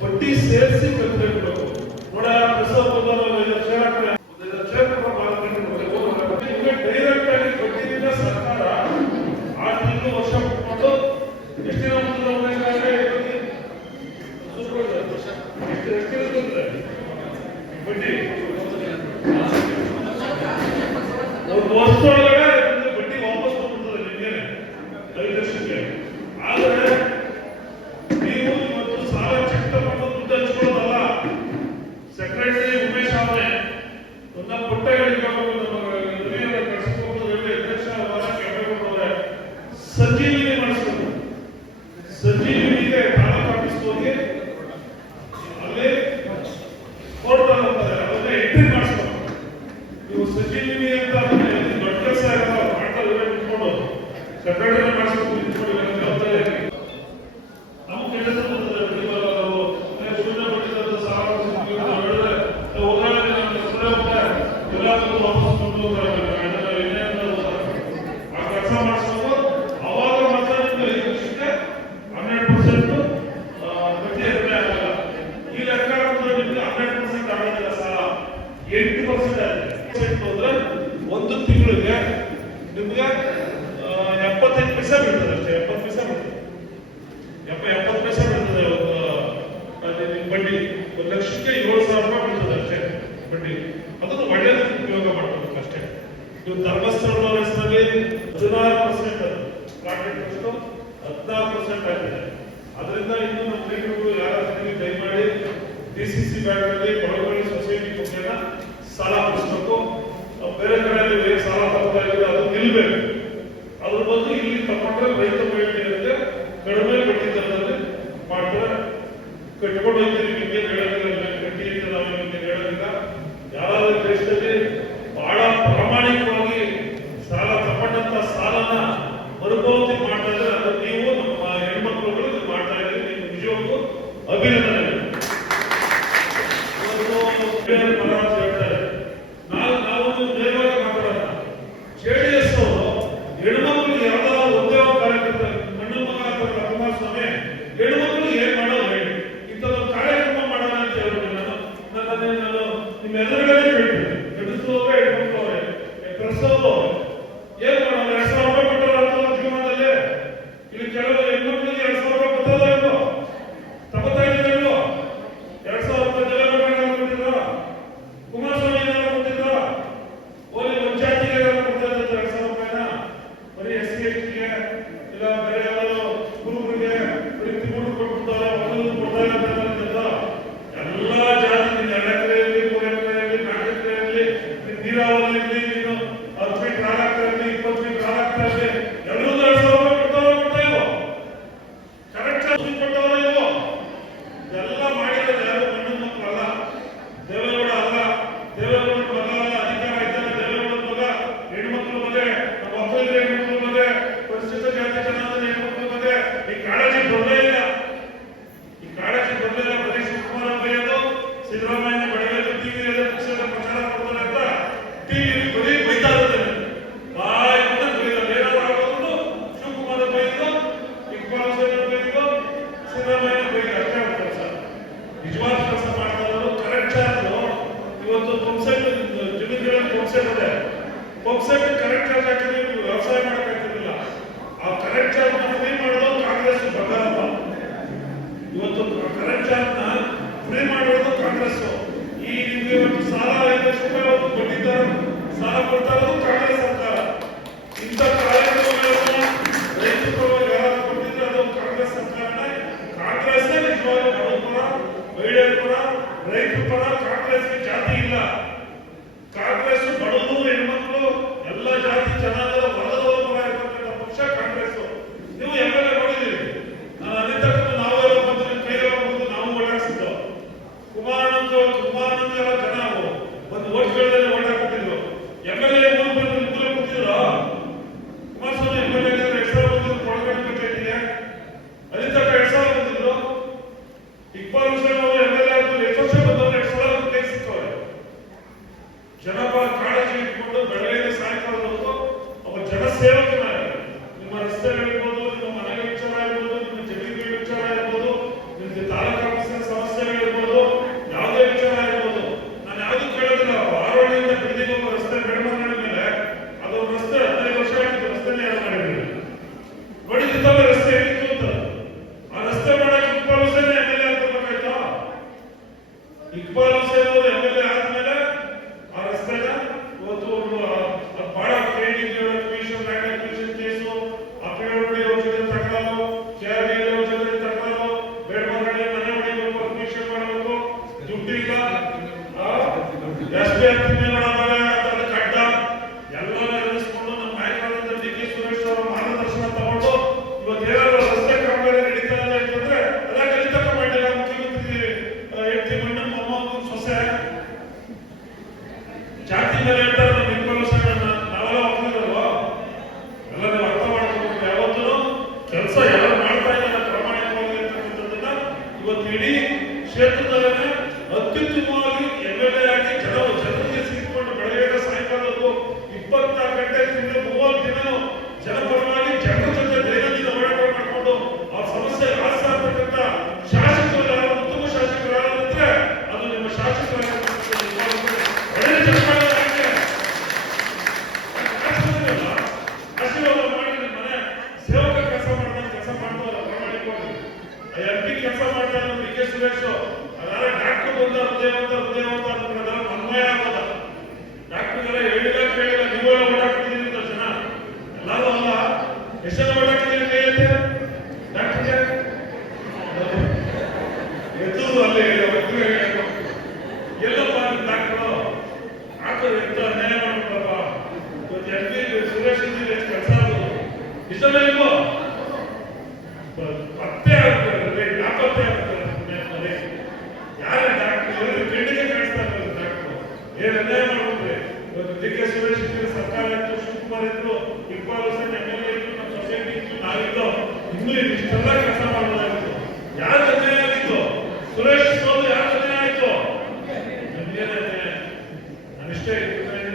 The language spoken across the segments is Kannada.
ಬಡ್ಡಿ ಸೇರಿಸಿ ಕಟ್ಟಬೇಕು ನೋಡ ಡೈರೆಕ್ಟ್ ಆಗಿ ಬಡ್ಡಿಯಿಂದ ಸರ್ಕಾರ 6 ತಿಂಗಳು ವರ್ಷ ಕೊಟ್ಟು ಎಷ್ಟಿನ ಬಡ್ಡಿ ಒಂದು ವರ್ಷದೊಳಗಡೆ ಬಡ್ಡಿ ವಾಪಸ್ ಕೊಡ್ತದೆ ನಿಮಗೆ 5 ಲಕ್ಷಕ್ಕೆ. ಆದರೆ ನೀವು ಇವತ್ತು ಸಾಲ ಚೆಕ್ ತಗೊಂಡು ದುಡ್ಡು ಹಂಚ್ಕೊಳ್ಳೋದಲ್ಲ. ಸೆಕ್ರೆಟರಿ ಉಮೇಶ್ ಅವರೇ ಒಂದು ಪುಟ್ಟ ಸಂಜೀವಿನಿ ಮಾಡಿಸ್ಬೇಕು. ಸಂಜೀವಿನಿಗೆ ತಾಲೂಕು ಆಫೀಸ್ ಹೋಗಿ ಅಲ್ಲಿ ಪೋರ್ಟಲ್ ಅಂತಾರೆ ಅದನ್ನ ಎಂಟ್ರಿ ಮಾಡಿಸ್ಬೇಕು. ನೀವು ಸಂಜೀವಿನಿ ಅಂತ ದೊಡ್ಡ ಕೆಲಸ ಮಾಡ್ತಾರೆ ನಿಂತ್ಕೊಂಡು ಸೆಕ್ರೆಟರಿ ಮಾಡಿಸ್ಬೇಕು. ನಿಂತ್ಕೊಂಡು ಜವಾಬ್ದಾರಿ ನಮ್ಮ ಕೆಲಸ ಒಂದು ತಿಂಗಳಿಗೆ ನಿಮ್ಗೆ 75 ಪೈಸೆ ಬೀಳ್ತದೆ ಅಷ್ಟೇ. 70 ಪೈಸೆ ಬೀಳ್ತದೆ. 70 ಪೈಸೆ ಬೀಳ್ತದೆ ಬಡ್ಡಿ. 1 ಲಕ್ಷಕ್ಕೆ 7,000 ರೂಪಾಯಿ ಬೀಳ್ತದೆ ಅಷ್ಟೇ ಬಡ್ಡಿ. ಅದನ್ನು ಒಳ್ಳೆಯದಕ್ಕೆ ಉಪಯೋಗ ಮಾಡ್ಬೇಕು ಅಷ್ಟೇ. ನೀವು ಧರ್ಮಸ್ಥಳದ ಹೆಸರಲ್ಲಿ 16% ಪ್ರಾಫಿಟ್ ಅಷ್ಟು 16% ಆಗಿದೆ. ಅದರಿಂದ ಇನ್ನು ನಮ್ಮ ರೈತರು ಯಾರಾದ್ರೂ ದಯಮಾಡಿ DCC ಬ್ಯಾಂಕ್ ಅಲ್ಲಿ ಬಡವರ ಸೊಸೈಟಿ ಮುಖೇನ ಸಾಲ ಕೊಡಿಸ್ಬೇಕು. ಬೇರೆ ಕಡೆ ಸಾಲ ತಗೊಳ್ತಾ ಇದ್ರೆ ಅದು ನಿಲ್ಬೇಕು. ಅದ್ರ ಬಂದು ಇಲ್ಲಿ ತಗೊಂಡ್ರೆ ರೈತ ಮಹಿಳೆಯರಿಗೆ ಕಡಿಮೆ ಬಡ್ಡಿ ದರದಲ್ಲಿ ಮಾಡ್ತಾರೆ. ಕಟ್ಕೊಂಡು ಹೋಗ್ತೀರಿ ನಿಮಗೆ ಹೇಳೋದಿಲ್ಲ, ಗಟ್ಟಿ ಅಂತ ನಾವು ನಿಮಗೆ ಹೇಳೋದಿಲ್ಲ. ಯಾರಾದ್ರೂ ದೇಶದಲ್ಲಿ ಬಹಳ ಪ್ರಾಮಾಣಿಕವಾಗಿ ಸಾಲ ತಗೊಂಡಂತ ಸಾಲನ ಮರುಪಾವತಿ ಮಾಡ್ತಾ ಇದ್ರೆ ಅದು ನೀವು ನಮ್ಮ ಹೆಣ್ಮಕ್ಳುಗಳು ಮಾಡ್ತಾ ಇದ್ದೀರಿ. ನೀವು ನಿಜವಾಗೂ ಅಭಿನಂದನೆ. ಹೇಳ್ತಾರೆ ನಾವು ನೇರವಾಗಿ ಮಾತಾಡೋಣ. JDS ಅವರು ಹೆಣ್ಮಕ್ಳಿಗೆ ಯಾವ್ದಾದ್ರು ಉದ್ಯೋಗ ಕಾರ್ಯಕ್ರಮ ಮಣ್ಣು ಮಗ ಅಥವಾ ಕುಮಾರಸ್ವಾಮಿ ಹೆಣ್ಮಕ್ಳಿಗೆ ಏನ್ ಮಾಡೋದು ಹೇಳಿ, ಇಂಥದ್ದೊಂದು ಕಾರ್ಯಕ್ರಮ ಮಾಡೋಣ ಅಂತ ಹೇಳಿದ್ರು. ನಾನು ನಿಮ್ಮೆಲ್ಲರಿಗೂ ಹೇಳ್ತೀನಿ, ಗಂಡಸರು ಹೆಣ್ಮಕ್ಳು ಅವರೇ ಪ್ರಸವರು ಏನ್ ಮಾಡೋದು. 2,000 ರೂಪಾಯಿ ಕೊಟ್ಟರು ಜೀವನದಲ್ಲಿ. ಇಲ್ಲಿ ಕೆಲವು ಹೆಣ್ಮಕ್ಳಿಗೆ 2,000 ರೂಪಾಯಿ ಕೊಟ್ಟದ ಇಲ್ವೋ, ತಗೋತಾ ಇದ್ದೀರೋ 2,000 ರೂಪಾಯಿ ಕುಮಾರಸ್ವಾಮಿ ಕೊಟ್ಟಿದ್ರು. ಓಲಿ ಒಂದು ಜಾತಿಗೆ ಕೊಡ್ತಾ ಇದ್ದಾರೆ 2,000 ರೂಪಾಯಿನ. ಬರೀ SC STಗೆ ಇಲ್ಲ ಬೇರೆ ಯಾರು ಗುರುಗಳಿಗೆ ಬರೀ ತಿಂಗಳು ಕೊಟ್ಬಿಡ್ತಾರೆ, ಒಂದು ಕೊಡ್ತಾ ಇಲ್ಲ. ಎಲ್ಲ ಜಾತಿ 2 ಎಕರೆಯಲ್ಲಿ 3 ಎಕರೆಯಲ್ಲಿ 4 ಎಕರೆಯಲ್ಲಿ ನೀರಾವರಿ ಇರಲಿ, ನೀನು 10 ಫೀಟ್ ಹಾಳಾಗ್ತಾ ಇರಲಿ, 20 ಫೀಟ್ ಹಾಳಾಗ್ತಾ ಇರಲಿ, ಎಲ್ಲರೂ 2,000 ರೂಪಾಯಿ ಕೊಡ್ತಾ ಇಲ್ವೋ, ಕರೆಕ್ಟ್ ಕೊಟ್ಟವರ ಇಲ್ವೋ. ಇದೆಲ್ಲ ಮಾಡಿರೋದು ಯಾರು ಗಂಡು ಮಕ್ಕಳಲ್ಲ, ದೇವೇಗೌಡ ಅಲ್ಲ, ದೇವೇಗೌಡ ಮಗ ಅಲ್ಲ. ಅಧಿಕಾರ ಇದ್ದರೆ ದೇವೇಗೌಡ ಮಗ, ಹೆಣ್ಮಕ್ಳ ಬಗ್ಗೆ, ನಮ್ಮ ಒಬ್ಬರಿಗೆ ಹೆಣ್ಮಕ್ಳ ಬಗ್ಗೆ, ಪರಿಶಿಷ್ಟ ಜಾತಿ ಜನಾಂಗದ ಹೆಣ್ಮಕ್ಳ ಬಗ್ಗೆ ಈ ಕಾಳಜಿ ಬರಲೇ ಇಲ್ಲ. ಈ ಕಾಳಜಿ ಬರಲೇ ಇಲ್ಲ. ಬರೀ ಶಿವಕುಮಾರ್ ಬೈಯೋದು, ಸಿದ್ದರಾಮಯ್ಯ ಬೆಳಗ್ಗೆ ಟಿವಿ ಪಕ್ಷದ ಪ್ರಚಾರ ಮಾಡ್ತಾರೆ ಅಂತ ಟಿವಿ ಬರೀ ಬೈತಾ ಇದ್ದಾರೆ. ಬಾಯಿಂದ ಬೈತಾರೆ. ಏನಾದ್ರು ಆಗೋದು ಶಿವಕುಮಾರ್ ಬೈದು, ಕುಮಾರಸ್ವಾಮಿ ಬೈದು, ಸಿದ್ದರಾಮಯ್ಯ ಬೈದು ಅಷ್ಟೇ ಮಾಡ್ತಾರೆ ಸರ್. ನಿಜವಾದ ಕೆಲಸ ಮಾಡ್ತಾ ಇರೋದು ಕರೆಕ್ಟ್ ಚಾರ್ಜ್. ಇವತ್ತು ಪಂಪ್ಸೆಟ್ ಜಮೀನುಗಳಲ್ಲಿ ಪಂಪ್ಸೆಟ್ ಇದೆ. ಪಂಪ್ಸೆಟ್ ಕರೆಕ್ಟ್ ಚಾರ್ಜ್ ಹಾಕಿದ್ರೆ ನೀವು ವ್ಯವಸಾಯ ಮಾಡಕ್ಕಾಗ್ತಿರ್ಲಿಲ್ಲ. ಆ ಕರೆಕ್ಟ್ ಚಾರ್ಜ್ ಫ್ರೀ ಮಾಡೋದು ಕಾಂಗ್ರೆಸ್ ಬರಲ್ಲ. ಇವತ್ತು ಕರೆಕ್ಟ್ ಚಾರ್ಜ್ ನ ಫ್ರೀ ಮಾಡೋದು ಕಾಂಗ್ರೆಸ್. ಈ ಇವತ್ತು ಸಾಲ 5 ಲಕ್ಷ ರೂಪಾಯಿ ಬಡ್ಡಿ ದರ ಸಾಲ ಕೊಡ್ತಾ ಇರೋದು ಕಾಂಗ್ರೆಸ್ ಸರ್ಕಾರ. ಇಂಥ ಕಾರ್ಯಕ್ರಮಗಳನ್ನ ರೈತರ ಪರವಾಗಿ ಯಾರಾದ್ರೂ ಕೊಟ್ಟಿದ್ರೆ ಅದು ಕಾಂಗ್ರೆಸ್ ಸರ್ಕಾರನೇ. ಕಾಂಗ್ರೆಸ್ ನಿಜವಾಗಿ ಬಡವರ ಪರ, ಮಹಿಳೆಯರ ಪರ, ರೈತರ ಪರ. ಕಾಂಗ್ರೆಸ್ಗೆ ಜಾತಿ ಇಲ್ಲ. ಕಾಂಗ್ರೆಸ್ ಬಡವರು, ಹೆಣ್ಮಕ್ಳು, ಎಲ್ಲ ಜಾತಿ ಜನಾಂಗದ ವರ್ಗದವರ ಪರ ಇರತಕ್ಕಂಥ ಪಕ್ಷ ಕಾಂಗ್ರೆಸ್. ನೀವು MLA ನೋಡಿದ್ದೀರಿ. ನಾನು ಅನಿತಕ್ಕೂ ನಾವು ಬಂದು ಕೈಗೆ ಬಂದು ನಾವು ಓಡಾಡಿಸಿದ್ದು. ಕುಮಾರಾನಂದ ಎಲ್ಲ ಜನ ಒಂದು ಓಟ್ ಕೇಳದಲ್ಲಿ ಓಡಾಡ್ಬಿಟ್ಟಿದ್ರು. MLA ಬಂದು ಇಬ್ಬರು ಕೂತಿದ್ರು. ಕುಮಾರಸ್ವಾಮಿ MLA 2,000 ಬಂದಿದ್ರು ಕೊಳಗಡೆ ಪಂಚಾಯತಿಗೆ. ಅನಿತಕ್ಕ 2,000 ಬಂದಿದ್ರು. ಇಕ್ಬಾಲ್ ಹುಸೇನ್ ಅವರು MLA ಆದ್ರು 2 ವರ್ಷ ಬಂದವರು 2,000 ಕೈ ಸಿಕ್ಕವ್ರೆ. ಕ್ಷೇತ್ರದಲ್ಲೇ ಅತ್ಯುತ್ತಮವಾಗಿ MLA ಆಗಿ ಜನರಿಗೆ ಸಿಕ್ಕಿಕೊಂಡು ಬೆಳಗ್ಗೆ ಸಾಯಂಕಾಲದವರೆಗೂ 24 ಗಂಟೆ ತಿಂಗಳು 30 ದಿನ ಜನಪರವಾಗಿ ಜನರ ಜೊತೆ ದೈನಂದಿನ ಹೋರಾಟ ಮಾಡಿಕೊಂಡು ಆ ಸಮಸ್ಯೆ ಆರಿಸತಕ್ಕಂಥ ಶಾಸಕರು ಯಾರು ಉತ್ತಮ ಶಾಸಕರು ಯಾರು ಅಂದ್ರೆ ಅದು ನಿಮ್ಮ ಶಾಸಕರಾಗಿರ್ತಕ್ಕಂಥ ಒಳ್ಳೆಯ ಜನಪರ ಆಶೀರ್ವಾದ ಮಾಡಿ ನಿಮ್ಮ ಮನೆ ಸೇವಕ ಕೆಲಸ ಮಾಡ್ತಾರೆ ಪ್ರಾಮಾಣಿಕವಾಗಿ MP ಕೆಲಸ ಮಾಡ್ತಾರೆ DK ಸುರೇಶ್ ಅದರ ಡಾಕ್ಟರ್ ಬಂದ ಹೃದಯವಂತ ಅದರ ಅನ್ವಯ ಆಗೋದ ಡಾಕ್ಟರ್ಗೆಲ್ಲ ಹೇಳಿಲ್ಲ ಕೇಳಿಲ್ಲ ನೀವು ಓಡಾಡ್ತಿದ್ದೀರಿ ಅಂತ ಜನ ಎಲ್ಲರೂ ಅಲ್ಲ ಎಷ್ಟು ಓಡಾಡ್ತಿದ್ದೀರಿ ಕೈ ಐತೆ ಡಾಕ್ಟರ್ಗೆ ಎತ್ತುವುದು ಅಲ್ಲೇ ಎಲ್ಲಪ್ಪ ಡಾಕ್ಟರು ಡಾಕ್ಟರ್ ಎಂತ ಅನ್ಯಾಯ ಮಾಡ್ಬಿಟ್ರಪ್ಪ ಇವತ್ತು MP ಸುರೇಶ್ ಎಷ್ಟು ಕೆಲಸ ಆಗೋದು ಇಷ್ಟವೇ ಇಲ್ವೋ ಪತ್ತೆ ಆಗ್ತಾರೆ ನಾಪತ್ತೆ ಆಗ್ತಾರೆ ಯಾರೇ ಡಾಕ್ಟರ್ ಕಣ್ಣಿಗೆ ಕಾಣಿಸ್ತಾ ಇದ್ದಾರೆ ಡಾಕ್ಟರ್ ಏನ್ ಅನ್ಯಾಯ ಮಾಡ್ಬಿಟ್ರೆ ಇವತ್ತು DK ಸುರೇಶ್ ಇದ್ರು ಸರ್ಕಾರ ಇತ್ತು ಶಿವಕುಮಾರ್ ಇದ್ರು ಇಕ್ಬಾಲ್ ಹುಸೇನ್ MLA ಇತ್ತು ನಮ್ಮ ಸೊಸೈಟಿ ಇತ್ತು ನಾವಿದ್ದು ಇನ್ನೂ ಇಷ್ಟೆಲ್ಲ ಕೆಲಸ ಮಾಡಲಾಗಿತ್ತು ಯಾರು ಅನ್ಯಾಯ ಆಗಿತ್ತು ಸುರೇಶ್ ಸೋಲು ಯಾರು ಅನ್ಯಾಯ ಆಯ್ತು ನಾನಿಷ್ಟೇ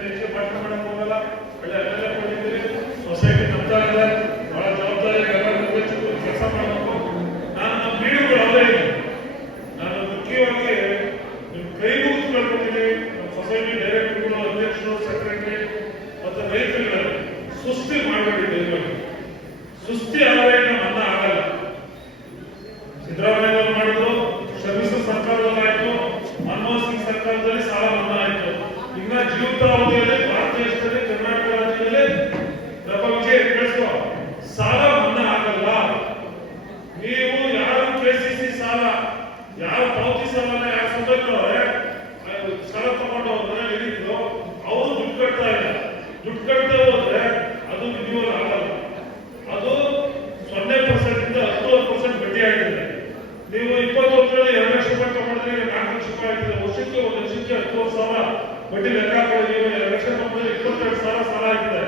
ಹೆಚ್ಚು ಪಾಠ ಮಾಡಕ್ ಹೋಗಲ್ಲ ಒಳ್ಳೆ MLA ಕೊಟ್ಟಿದ್ದೀರಿ ಸೊಸೈಟಿ ನಮ್ತಾ ಇದೆ ಬಹಳ ಜವಾಬ್ದಾರಿ ಕೆಲಸ ಮಾಡಬೇಕು ನಾನು ನಮ್ಮ ಬೀಡುಗಳು ಅವರೇ ನಾನು ಮುಖ್ಯವಾಗಿ ನಿಮ್ಮ ಕೈ ಮುಗಿದು ಕೇಳ್ಕೊಂಡಿದ್ದೀನಿ ನಮ್ಮ ಸೊಸೈಟಿ ಡೈರೆಕ್ಟರ್ಗಳು ಅಧ್ಯಕ್ಷರು ಸೆಕ್ರೆಟರಿ ಮತ್ತು ರೈತರುಗಳಲ್ಲಿ ಸುಸ್ತಿ ಮಾಡಬೇಡಿ ದಯವಾಗಿ ಸುಸ್ತಿ ಆದರೆ ನಮ್ಮ ಆಗಲ್ಲ ಸಿದ್ದರಾಮಯ್ಯ ಅವರು ಮಾಡಿದ್ರು ಶ್ರಮಿಸಿದ ಸರ್ಕಾರದಲ್ಲಿ ಆಯ್ತು ಮನಮೋಹನ್ ಸಿಂಗ್ ಸರ್ಕಾರದಲ್ಲಿ ಸಾಲ ಮನ್ನಾ ಆಯ್ತು ಇನ್ನ ಜೀವಿತಾವಧಿಯಲ್ಲಿ ಭಾರತ ದೇಶದಲ್ಲಿ ಕರ್ನಾಟಕ ರಾಜ್ಯದಲ್ಲಿ ಪ್ರಪಂಚಕ್ಕೆ ಕೇಳಿಸ್ಕೋ ಸಾಲ ಮನ್ನಾ ಆಗಲ್ಲ ನೀವು ಯಾರು KCC ಸಾಲ ಯಾರು ಪಾವತಿ ಸಾಲನ ಯಾರು ಸಂಬಂಧವ್ರೆ ಸಾಲ ತಗೊಂಡು ಅವ್ರ ಮನೇಲಿ ಇರಿದ್ರು ಅವರು ದುಡ್ಡು ಕಟ್ತಾ ಇಲ್ಲ ದುಡ್ಡು ಕಟ್ಟದೆ ಹೋದ್ರೆ ಅದು ರಿನ್ಯೂವಲ್ ಆಗಲ್ಲ ಅದು 0% ಇಂದ 10% ಬಡ್ಡಿ ಆಗಿದೆ ನೀವು 20 ವರ್ಷದಲ್ಲಿ 2 ಲಕ್ಷ ರೂಪಾಯಿ ತಗೊಂಡ್ರೆ 4 ಲಕ್ಷ ರೂಪಾಯಿ ಆಗ್ತದೆ ವರ್ಷಕ್ಕೆ 1 ಲಕ್ಷಕ್ಕೆ 10,000 ಬಡ್ಡಿ ಲೆಕ್ಕ ಹಾಕೊಳ್ಳಿ ನೀವು 2 ಲಕ್ಷ ತಗೊಂಡ್ರೆ 22,000 ಸಾಲ ಆಗಿದೆ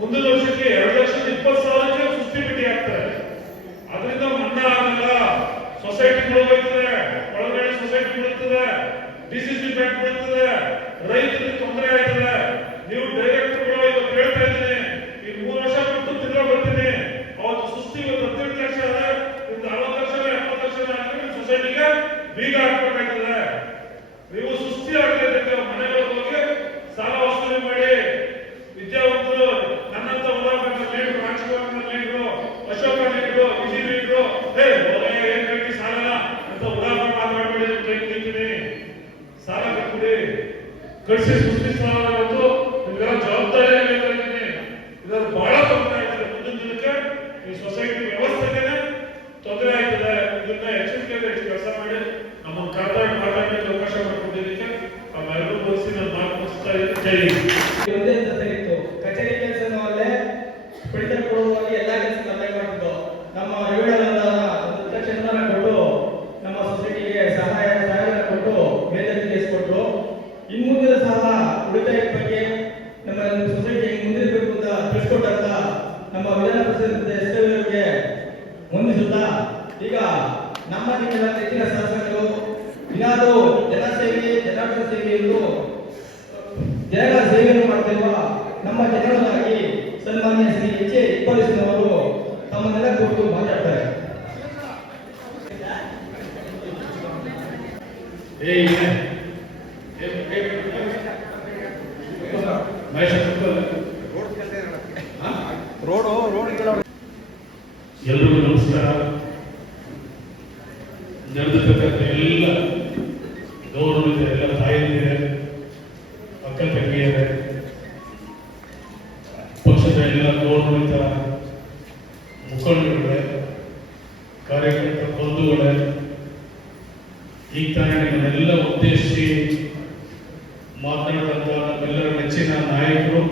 ಮುಂದಿನ ವರ್ಷಕ್ಕೆ 2,20,000ಕ್ಕೆ ಸುಸ್ತಿ ಬಡ್ಡಿ ಆಗ್ತದೆ ಅದರಿಂದ ಮನ್ನಾ ಆಗಲ್ಲ ಸೊಸೈಟಿಗಳು ಹೋಗ್ತದೆ ಒಳಗಡೆ ಸೊಸೈಟಿ ಬೀಳುತ್ತದೆ DCC ಬ್ಯಾಂಕ್ ಬೀಳುತ್ತದೆ ರೈತರಿಗೆ ತೊಂದರೆ ಆಯ್ತದೆ ನೀವು ಡೈರೆಕ್ಟರ್ಗಳು ಇವತ್ತು ಹೇಳ್ತಾ ಇದ್ದೀನಿ ಈ 3 ವರ್ಷ ಬಿಟ್ಟು ತಿರ್ಗಾ ಬರ್ತೀನಿ ಅವತ್ತು ಸುಸ್ತಿ ಇವತ್ತು 18 ಲಕ್ಷ ಇದೆ ಇನ್ನು 40 ಲಕ್ಷ 70 ಲಕ್ಷ ಆಗಿದ್ರೆ ಸೊಸೈಟಿಗೆ ಬೀಗ ಹಾಕ್ಬೇಕಾಗ್ತದೆ ನೀವು ಸುಸ್ತಿ ಆಗಲಿಕ್ಕೆ ಮನೆಗಳಿಗೆ ಹೋಗಿ ಸಾಲ ವಸೂಲಿ ಮಾಡಿ ವಿದ್ಯಾವಂತರು ನನ್ನಂತ ಉದಾಹರಣೆ ಲೀಡರ್ ರಾಜಕಾರಣ leader Ashoka leader Viji leader ಏನ್ ಕಟ್ಟಿ ಸಾಲ ಅಂತ ಉದಾಹರಣೆ ಮಾತಾಡಬೇಡಿ ಕೈ ನಿಲ್ತೀನಿ ಸಾಲ ಕಟ್ಬಿಡಿ ಕಳಿಸಿ ಸುಸ್ತಿ ಸಾಲ ಇವತ್ತು ನಿಮ್ಗೆಲ್ಲ ಜವಾಬ್ದಾರಿ ಆಗಿದ್ದೀನಿ ಇದರ ಬಹಳ ತೊಂದರೆ ಆಯ್ತದೆ ಮುಂದಿನ ದಿನಕ್ಕೆ ಈ ಸೊಸೈಟಿ ವ್ಯವಸ್ಥೆಗೆ ತೊಂದರೆ ಆಯ್ತದೆ ಇದನ್ನ ಎಚ್ಚರಿಕೆಯಿಂದ ಕೆಲಸ ಮಾಡಿ ನಮ್ಮನ್ನು ಮಾತಾಡಲಿಕ್ಕೆ ಅವಕಾಶ ಮಾಡಿಕೊಟ್ಟಿದ್ದಕ್ಕೆ ನಾವೆಲ್ಲರೂ ಬೋಧಿಸಿ ನಾನು ಮಾತು ಮುಗಿಸ್ತಾ ಇದ್ದೀನಿ ಕಚೇರಿ ಕೆಲಸ ಅಲ್ಲೇ ಪಡಿತರಪೂರ್ವವಾಗಿ ಎಲ್ಲ ಕೆಲಸ ಚೆನ್ನಾಗಿ ಮಾಡ್ತಿದ್ದು ನಮ್ಮ ಒಂದು ಲಕ್ಷ ಕೊಟ್ಟು ನಮ್ಮ ಸೊಸೈಟಿಗೆ ಸಹಾಯ ಕೊಟ್ಟು ಮೇಲ್ದರ್ಜೆಗೆ ಕೊಟ್ಟರು ಇನ್ನು ಮುಂದಿನ ಸಾಲ ಉಳಿತಾಯದ ಬಗ್ಗೆ ನಮ್ಮ ಸೊಸೈಟಿ ಮುಂದಿರಬೇಕು ಅಂತ ತಿಳಿಸ್ಕೊಟ್ಟಂತ ನಮ್ಮ ವಿಧಾನ ಪರಿಷತ್ ಸದಸ್ಯರಿಗೆ ಹೊಂದಿಸುತ್ತಾ ಈಗ ನಮ್ಮ ನಿಮ್ಮೆಲ್ಲ ನೆಚ್ಚಿನ ಶಾಸಕರು ಏನಾದರೂ ಜನಸೇವೆ ಜನಾರ್ದನ ಸೇವೆಯನ್ನು ಜನಗಳ ಸೇವೆಯನ್ನು ಮಾಡ್ತಿರುವ ನಮ್ಮ ಜನರನ್ನಾಗಿ ಸನ್ಮಾನ್ಯ ಶ್ರೀ H.A. ಇಕ್ಬಾಲ್ ತಮ್ಮನ್ನೆಲ್ಲ ಕುರಿತು ಮಾತಾಡ್ತಾರೆ. ಎಲ್ರಿಗೂ ನಮಸ್ಕಾರ. ನಡೆದಿರ್ತಕ್ಕಂಥ ಎಲ್ಲ ಗೌರವಿದೆ, ಎಲ್ಲ ತಾಯಿಯರಿದೆ, ಅಕ್ಕ ತಂಗಿಯರೇ, ಪಕ್ಷದ ಎಲ್ಲ ಗೌರವಿತ ಮುಖಂಡರುಗಳೇ, ಕಾರ್ಯಕರ್ತ ಬಂಧುಗಳೇ, ಈಗ ತಾನೇ ನಿಮ್ಮನ್ನೆಲ್ಲ ಉದ್ದೇಶಿಸಿ ಮಾತನಾಡಿದಂಥ ನಮ್ಮೆಲ್ಲರ ನೆಚ್ಚಿನ ನಾಯಕರು,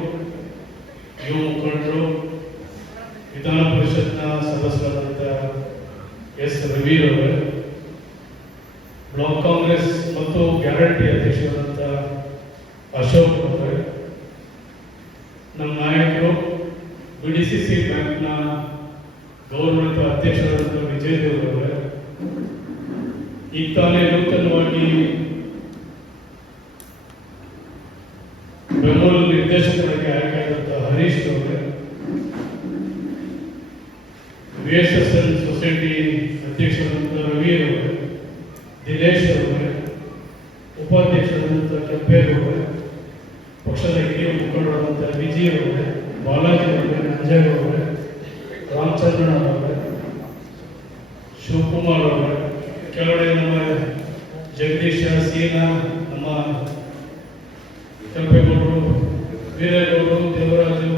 ಯುವ ಮುಖಂಡರು, ವಿಧಾನ ಪರಿಷತ್ನ ಸದಸ್ಯರಾದಂಥ ಎಸ್ ರವಿರವರೇ, ಬ್ಲಾಕ್ ಕಾಂಗ್ರೆಸ್ ಮತ್ತು ಗ್ಯಾರಂಟಿ ಅಧ್ಯಕ್ಷರಾದಂಥ ಅಶೋಕ್ ಅವರೇ, ನಮ್ಮ ನಾಯಕರು BDCC ಬ್ಯಾಂಕ್ನ ಗೌರವಿತ ಅಧ್ಯಕ್ಷರಾದಂಥ ವಿಜಯ್ ಅವರೇ, ಈಗ ತಾನೇ ನೂತನವಾಗಿ ಬೆಂಗಳೂರು ನಿರ್ದೇಶಕರಾಗಿ ಆಯ್ಕೆಯಾದಂತಹ ಹರೀಶ್ ಅವರೇ, VSSN ಸೊಸೈಟಿ ಅಧ್ಯಕ್ಷರಾದಂಥ ರವಿ ಅವರೇ, ದಿನೇಶ್ ಅವರೇ, ಉಪಾಧ್ಯಕ್ಷರಾದಂಥ ಕೆಂಪೇಗೌಡರೇ, ಪಕ್ಷದ ಹಿರಿಯ ಮುಖಂಡರಾದಂಥ ವಿಜಯ್ ಅವರೇ, ಬಾಲಾಜಿ ಅವರೇ, ನಂಜೇಗೌಡ ಅವರೇ, ರಾಮಚಂದ್ರಣ್ಣ ಅವರೇ, ಶಿವಕುಮಾರ್ ಅವರೇ, ಕೆಳಗಡೆ ನಮ್ಮ ಜಗದೀಶ ಸೀನಾ, ನಮ್ಮ ಕೆಂಪೇಗೌಡರು, ವೀರೇಗೌಡರು, ದೇವರಾಜು,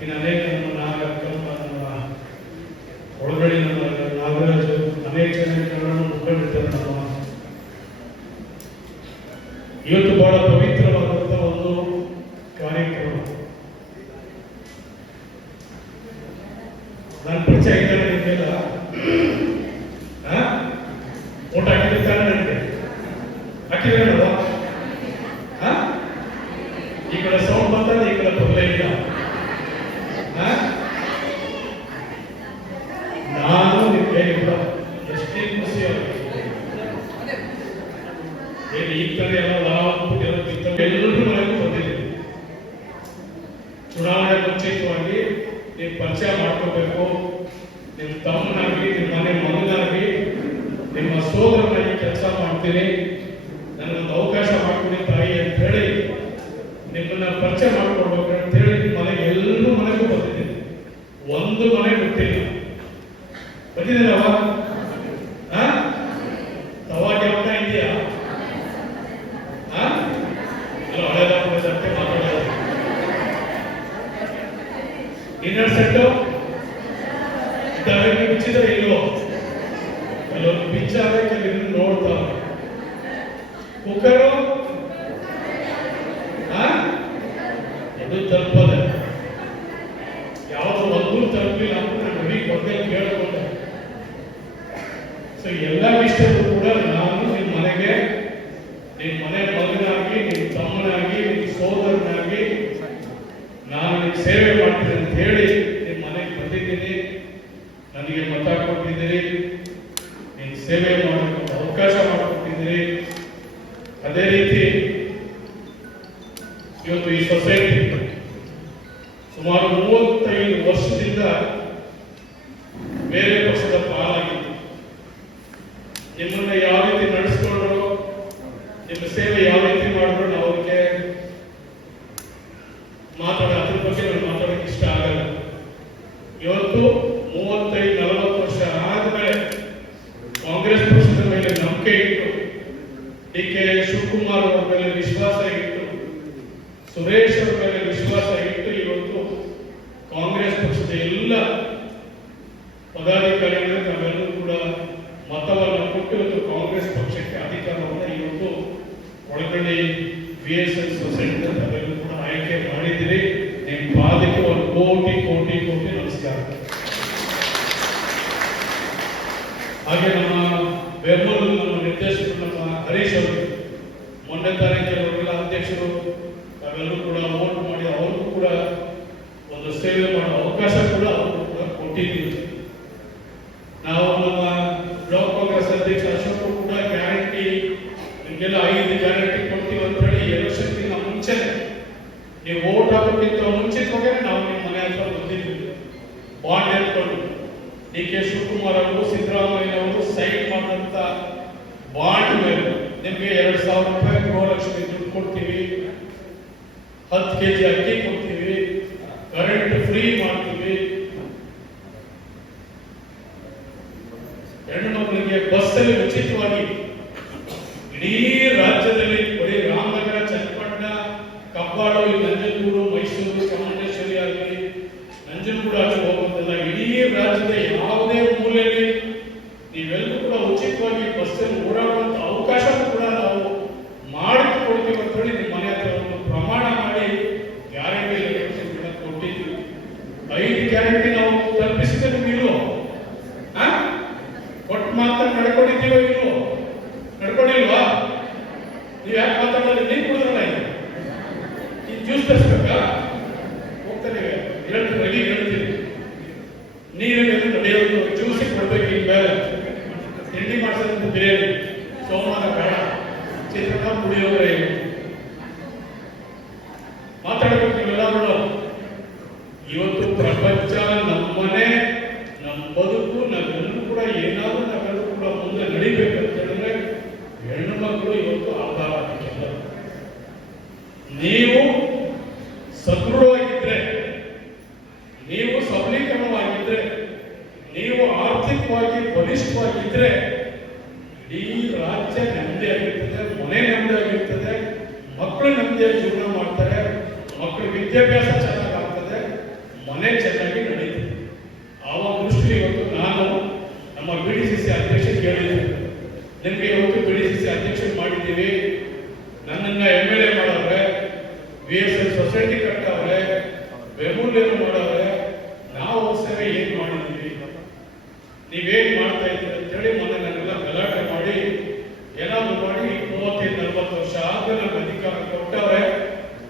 ಇನ್ನು ಅನೇಕ ನಮ್ಮ ಒಳಗಡೆ ನಮ್ಮ ನಾಗರಾಜು, ಅನೇಕ ಜನ ಮುಖಂಡಿರ್ತಾರೆ. ನಮ್ಮ ಇವತ್ತು ಬಹಳ ಪವಿತ್ರವಾದಂಥ ಒಂದು ಕಾರ್ಯಕ್ರಮ. ನಾನು ಪರಿಚಯ ಇದ್ದಾರೆ ನಿಮಗೆಲ್ಲ ಓಟ್ ಹಾಕಿರ್ತಾರೆ ನನಗೆ, ಹಾಕಿದ್ರಲ್ಲ. ಈ ಕಡೆ ಸೌಂಡ್ ಬರ್ತಾರೆ, ಈ ಕಡೆ ತೊಂದರೆ ಇಲ್ಲ. ನಾನು ನಿಮಗೆ ಎಷ್ಟೇ ಖುಷಿ ಆಗುತ್ತೆ. ಈ ಕಡೆ ಎಲ್ಲ ಎಲ್ಲರೂ ಮನೆಗೂ ಬಂದಿದ್ದೀವಿ. ಚುನಾವಣೆ ಮುಂಚಿತವಾಗಿ ನೀವು ಪರಿಚಯ ಮಾಡ್ಕೋಬೇಕು. ನಿಮ್ಮ ತಮ್ಮನಾಗಿ, ನಿಮ್ಮ ಮನೆ ಮಗನಾಗಿ, ನಿಮ್ಮ ಸೋದರನಾಗಿ ಕೆಲಸ ಮಾಡ್ತೀನಿ, ನನಗೊಂದು ಅವಕಾಶ ಮಾಡ್ಕೊಡಿ ತಾಯಿ ಅಂತ ಹೇಳಿ ನಿಮ್ಮನ್ನ ಪರಿಚಯ ಮಾಡ್ಕೊಡ್ಬೇಕು ಅಂತ ಹೇಳಿ ನಿಮ್ಮ ಮನೆಗೆ ಎಲ್ಲರೂ ಮನೆಗೂ ಬಂದಿದ್ದೀನಿ. ಒಂದು ಮನೆ ಬಿಟ್ಟಿಲ್ಲ. ಬಂದಿದ್ದೀರವ? ತವಾಗ ಯಾವಾಗ ಇದೆಯಾ? ಹಳೆದಾಗ್ತದೆ ಮಾತಾಡೋದು. ಇನ್ನರ್ ಸೆಟ್ಟು ಇದ್ದಾವೆ, ಬಿಚ್ಚಿದ್ರೆ ಇಲ್ವೋ? ಕೆಲವೊಂದು ಬಿಚ್ಚಾಗ ಕೆಲವರು ನೋಡ್ತಾರೆ. ಕುಕ್ಕರು ಇದು ತಲುಪದೆ, ಯಾವುದು ಒಂದು ತಲುಪಿಲ್ಲ ಅಂತ ನಾನು ಮನೆಗೆ ಬಂದೆ ಕೇಳಿಕೊಂಡೆ. ಸೊ ಎಲ್ಲ ವಿಷಯಕ್ಕೂ ಕೂಡ ನಾನು ನಿಮ್ಮ ಮನೆಗೆ, ನಿಮ್ಮ ಮನೆ ಮಗನಾಗಿ, ನಿಮ್ಮ ತಮ್ಮನಾಗಿ, ನಿಮ್ಮ ಸೋದರನಾಗಿ ನಾನು ನಿಮ್ಗೆ ಸೇವೆ ಮಾಡ್ತೀನಿ ಅಂತ ಹೇಳಿ ನಿಮ್ಮ ಮನೆಗೆ ಬಂದಿದ್ದೀನಿ. ನನಗೆ ಮತ ಕೊಟ್ಟಿದ್ದೀರಿ, ನಿಮ್ಮ ಸೇವೆ ಮಾಡೋಕ್ಕೆ ಅವಕಾಶ ಮಾಡಿಕೊಟ್ಟಿದ್ದೀರಿ. ಅದೇ ರೀತಿ ಇವತ್ತು ಈ ಸೊಸೈಟಿ ಸುಮಾರು 35 ವರ್ಷದಿಂದ ಬೇರೆ ಪಕ್ಷದ ಪಾಲಾಗಿತ್ತು. ನಿಮ್ಮನ್ನ ಯಾವ ರೀತಿ ನಡೆಸ್ಕೊಂಡ್ರು, ನಿಮ್ಮ ಸೇವೆ ಯಾವ ರೀತಿ ಮಾಡಿದ್ರು ನಾವು ಅದಕ್ಕೆ ಅದ್ರ ಬಗ್ಗೆ ನಾನು ಮಾತಾಡೋಕೆ ಇಷ್ಟ ಆಗಲ್ಲ. ಇವತ್ತು 35-40 ವರ್ಷ ಆದ್ಮೇಲೆ ಕಾಂಗ್ರೆಸ್ ಪಕ್ಷದ ಮೇಲೆ ನಂಬಿಕೆ ಇಟ್ಟು, DK ಶಿವಕುಮಾರ್ ಅವರ ಮೇಲೆ ವಿಶ್ವಾಸ ಇಟ್ಟು, ಸುರೇಶ್ ಅವರ ಮೇಲೆ ವಿಶ್ವಾಸ ಇಟ್ಟು ಇವತ್ತು ಕಾಂಗ್ರೆಸ್ ಪಕ್ಷದ ಎಲ್ಲ ಪದಾಧಿಕಾರಿಗಳು ನಾವೆಲ್ಲರೂ ಕೂಡ ಮತವನ್ನು ಕೊಟ್ಟು ಇವತ್ತು ಕಾಂಗ್ರೆಸ್ ಪಕ್ಷಕ್ಕೆ ಅಧಿಕಾರವನ್ನು ಇವತ್ತು ಒಳಗಡೆ VSN ಸೊಸೈಟಿ ನಾವೆಲ್ಲರೂ ಕೂಡ ಆಯ್ಕೆ ಮಾಡಿದ್ದೀರಿ. ನಿಮ್ಮ ಪಾದಕ್ಕೆ ಒಂದು ಕೋಟಿ ಕೋಟಿ ಕೋಟಿ ನಮಸ್ಕಾರ. ಹಾಗೆ ನಮ್ಮ ಬೆಂಗಳೂರು ನಮ್ಮ ನಿರ್ದೇಶಕರು ನಮ್ಮ ಹರೀಶ್ ಅವರು ಮೊನ್ನೆ ತಾರೀಕು ಅವರೆಲ್ಲ ಅಧ್ಯಕ್ಷರು ನಾವೆಲ್ಲರೂ ಕೂಡ ವೋಟ್ ಮಾಡಿ ಅವ್ರಿಗೂ ಕೂಡ ಒಂದು ಸೇವೆ ಮಾಡೋ ಅವಕಾಶ ಕೂಡ ಅವರು ಕೂಡ ಕೊಟ್ಟಿದ್ದೀವಿ. ನಾವು ನಮ್ಮ ಬ್ಲಾಕ್ ಕಾಂಗ್ರೆಸ್ ಅಧ್ಯಕ್ಷ ಅಶೋಕ್ ಕೂಡ ಗ್ಯಾರಂಟಿ ನಿಮಗೆಲ್ಲ 5 ಗ್ಯಾರಂಟಿ ಕೊಡ್ತೀವಿ ಅಂತ ಹೇಳಿ ಎಲೆಕ್ಷನ್ಗಿಂತ ಮುಂಚೆನೆ, ನೀವು ವೋಟ್ ಹಾಕೋಕ್ಕಿಂತ ಮುಂಚಿತವಾಗೇ ನಾವು ನಿಮ್ಮ ಮನೆ ಹತ್ರ ಬಂದಿದ್ವಿ. ಬಾಂಡ್ ಎತ್ಕೊಂಡು DK ಶಿವಕುಮಾರ್ ಅವರು, ಸಿದ್ದರಾಮಯ್ಯ ಅವರು ಸೈನ್ ಮಾಡಿದಂತ ಬಾಂಡ್ ಮೇಲೆ ನಿಮಗೆ 2,000 ರೂಪಾಯಿ ಗೃಹಲಕ್ಷ್ಮಿ ದುಡ್ಡು ಕೊಡ್ತೀವಿ, 10 kg ಅಕ್ಕಿ ಕೊಡ್ತೀವಿ, ಕರೆಂಟ್ ಫ್ರೀ ಮಾಡ್ತೀವಿ, ಹೆಣ್ಣು ಮಕ್ಕಳಿಗೆ ಬಸ್ಸಲ್ಲಿ ಉಚಿತವಾಗಿ ಇಡೀ ರಾಜ್ಯದಲ್ಲಿ ಬರೀ ರಾಮನಗರ, ಚನ್ನಪಟ್ಟಣ, ಕಬ್ಬಾಳು, ನಂಜನಗೂಡು, ಮೈಸೂರು, ಚಾಮುಂಡೇಶ್ವರಿ ಆಗಲಿ, ನಂಜನಗೂಡು ಆಚೆ ಹೋಗುತ್ತಲ್ಲ, ಇಡೀ ರಾಜ್ಯದ ಯಾವುದೇ ಮೂಲೆಯಲ್ಲಿ ನೀವೆಲ್ಲರೂ ಕೂಡ ಉಚಿತವಾಗಿ ಬಸ್ಸಲ್ಲಿ ಓಡಾಡುವಂತ ಅವಕಾಶ ಕೂಡ ನಾವು ಮಾಡಿಕೊಡ್ತೀವಿ ಅಂತ ಹೇಳಿ ನಿಮ್ಮ ಮನೆ ಹತ್ರ ಒಂದು ಪ್ರಮಾಣ ಮಾಡಿ ಗ್ಯಾರಂಟಿ ಕೊಟ್ಟಿದ್ವಿ. 5 ಗ್ಯಾರಂಟಿ ನಾವು ತಲುಪಿಸಿದ್ರೆ ನಿಮ್ಗಿಲ್ವೋ? ಒಟ್ಟು ಮಾತ್ರ ನಡ್ಕೊಂಡಿದ್ದೀವೋ ಇಲ್ವೋ? ನಡ್ಕೊಂಡಿಲ್ವಾ? ನೀವು ಯಾಕೆ ಮಾತಾಡೋದು? ನೀರು ಕುಡಿದ್ರಲ್ಲ, ಈ ಜ್ಯೂಸ್ ತರಿಸ್ಬೇಕಾ? ಹೋಗ್ತಾನೆ ಹೇಳ್ತೀನಿ, ನೀರಿಗೆ ನಡೆಯೋದು ಜ್ಯೂಸಿಗೆ ಕೊಡ್ಬೇಕು. ಈಗ ಬೇರೆ ತಿಂಡಿ ಮಾಡಿಸೋದು ಬಿರಿಯಾನಿ, ಸೋಮವಾರ ಬೇಡ, ಚಿತ್ರಾನ್ನ ಪುಳಿಯೋಗರೆ ಮಾತಾಡಬೇಕು ನೀವೆಲ್ಲರೂ. ಇವತ್ತು ಪ್ರಪಂಚ ನಮ್ಮನೆ, ನಮ್ಮ ಬದುಕು, ನಾವೆಲ್ಲರೂ ಕೂಡ ಏನಾದರೂ ನಾವೆಲ್ಲರೂ ಕೂಡ ಮುಂದೆ ನಡಿಬೇಕಂತ ಹೇಳಿದ್ರೆ ಹೆಣ್ಣು ಮಕ್ಕಳು ಇವತ್ತು ಆಧಾರ ಆಗಿಲ್ಲ. ನೀವು ಸದೃಢವಾಗಿದ್ರೆ, ನೀವು ಸಬಲೀಕರಣವಾಗಿದ್ರೆ, ನೀವು ಆರ್ಥಿಕವಾಗಿ ಬಲಿಷ್ಠವಾಗಿದ್ರೆ ಇಡೀ ರಾಜ್ಯ ನೆಮ್ಮದಿಯಾಗಿರ್ತದೆ, ಮನೆ ನೆಮ್ಮದಿಯಾಗಿರ್ತದೆ, ಮಕ್ಕಳು ನೆಮ್ಮದಿಯಾಗಿ ಜೀವನ ಮಾಡ್ತಾರೆ, ಮಕ್ಕಳ ವಿದ್ಯಾಭ್ಯಾಸ ಚೆನ್ನಾಗಾಗ್ತದೆ, ಮನೆ ಚೆನ್ನಾಗಿ ನಡೀತದೆ. ಆವಾಗ ದೃಷ್ಟಿ ಇವತ್ತು ನಾನು ನಮ್ಮ BDCC ಅಧ್ಯಕ್ಷ ಕೇಳಿದ್ದೆ, ನಿಮಗೆ ಇವತ್ತು BDCC ಅಧ್ಯಕ್ಷ ಮಾಡಿದ್ದೀವಿ, ನನ್ನನ್ನ MLA ಮಾಡವ್ರೆ, VSL ಸೊಸೈಟಿ ಕಟ್ಟವ್ರೆ, ಬೆಂಗಳೂರು ಮಾಡವ್ರೆ, ನಾವು ಸೇವೆ ಏನ್ ಮಾಡಿದ್ದೀವಿ, ನೀವೇನ್ ಮಾಡ್ತಾ ಇದ್ದೀರಿ ಅಂತೇಳಿ ಮೊನ್ನೆ ನನ್ನೆಲ್ಲ ಗಲಾಟೆ ಮಾಡಿ ಏನಾದ್ರು ಮಾಡಿ 35-40 ವರ್ಷ ಆದ್ಮೇಲೆ ನಮ್ಮ ಅಧಿಕಾರ ಕೊಟ್ಟವ್ರೆ.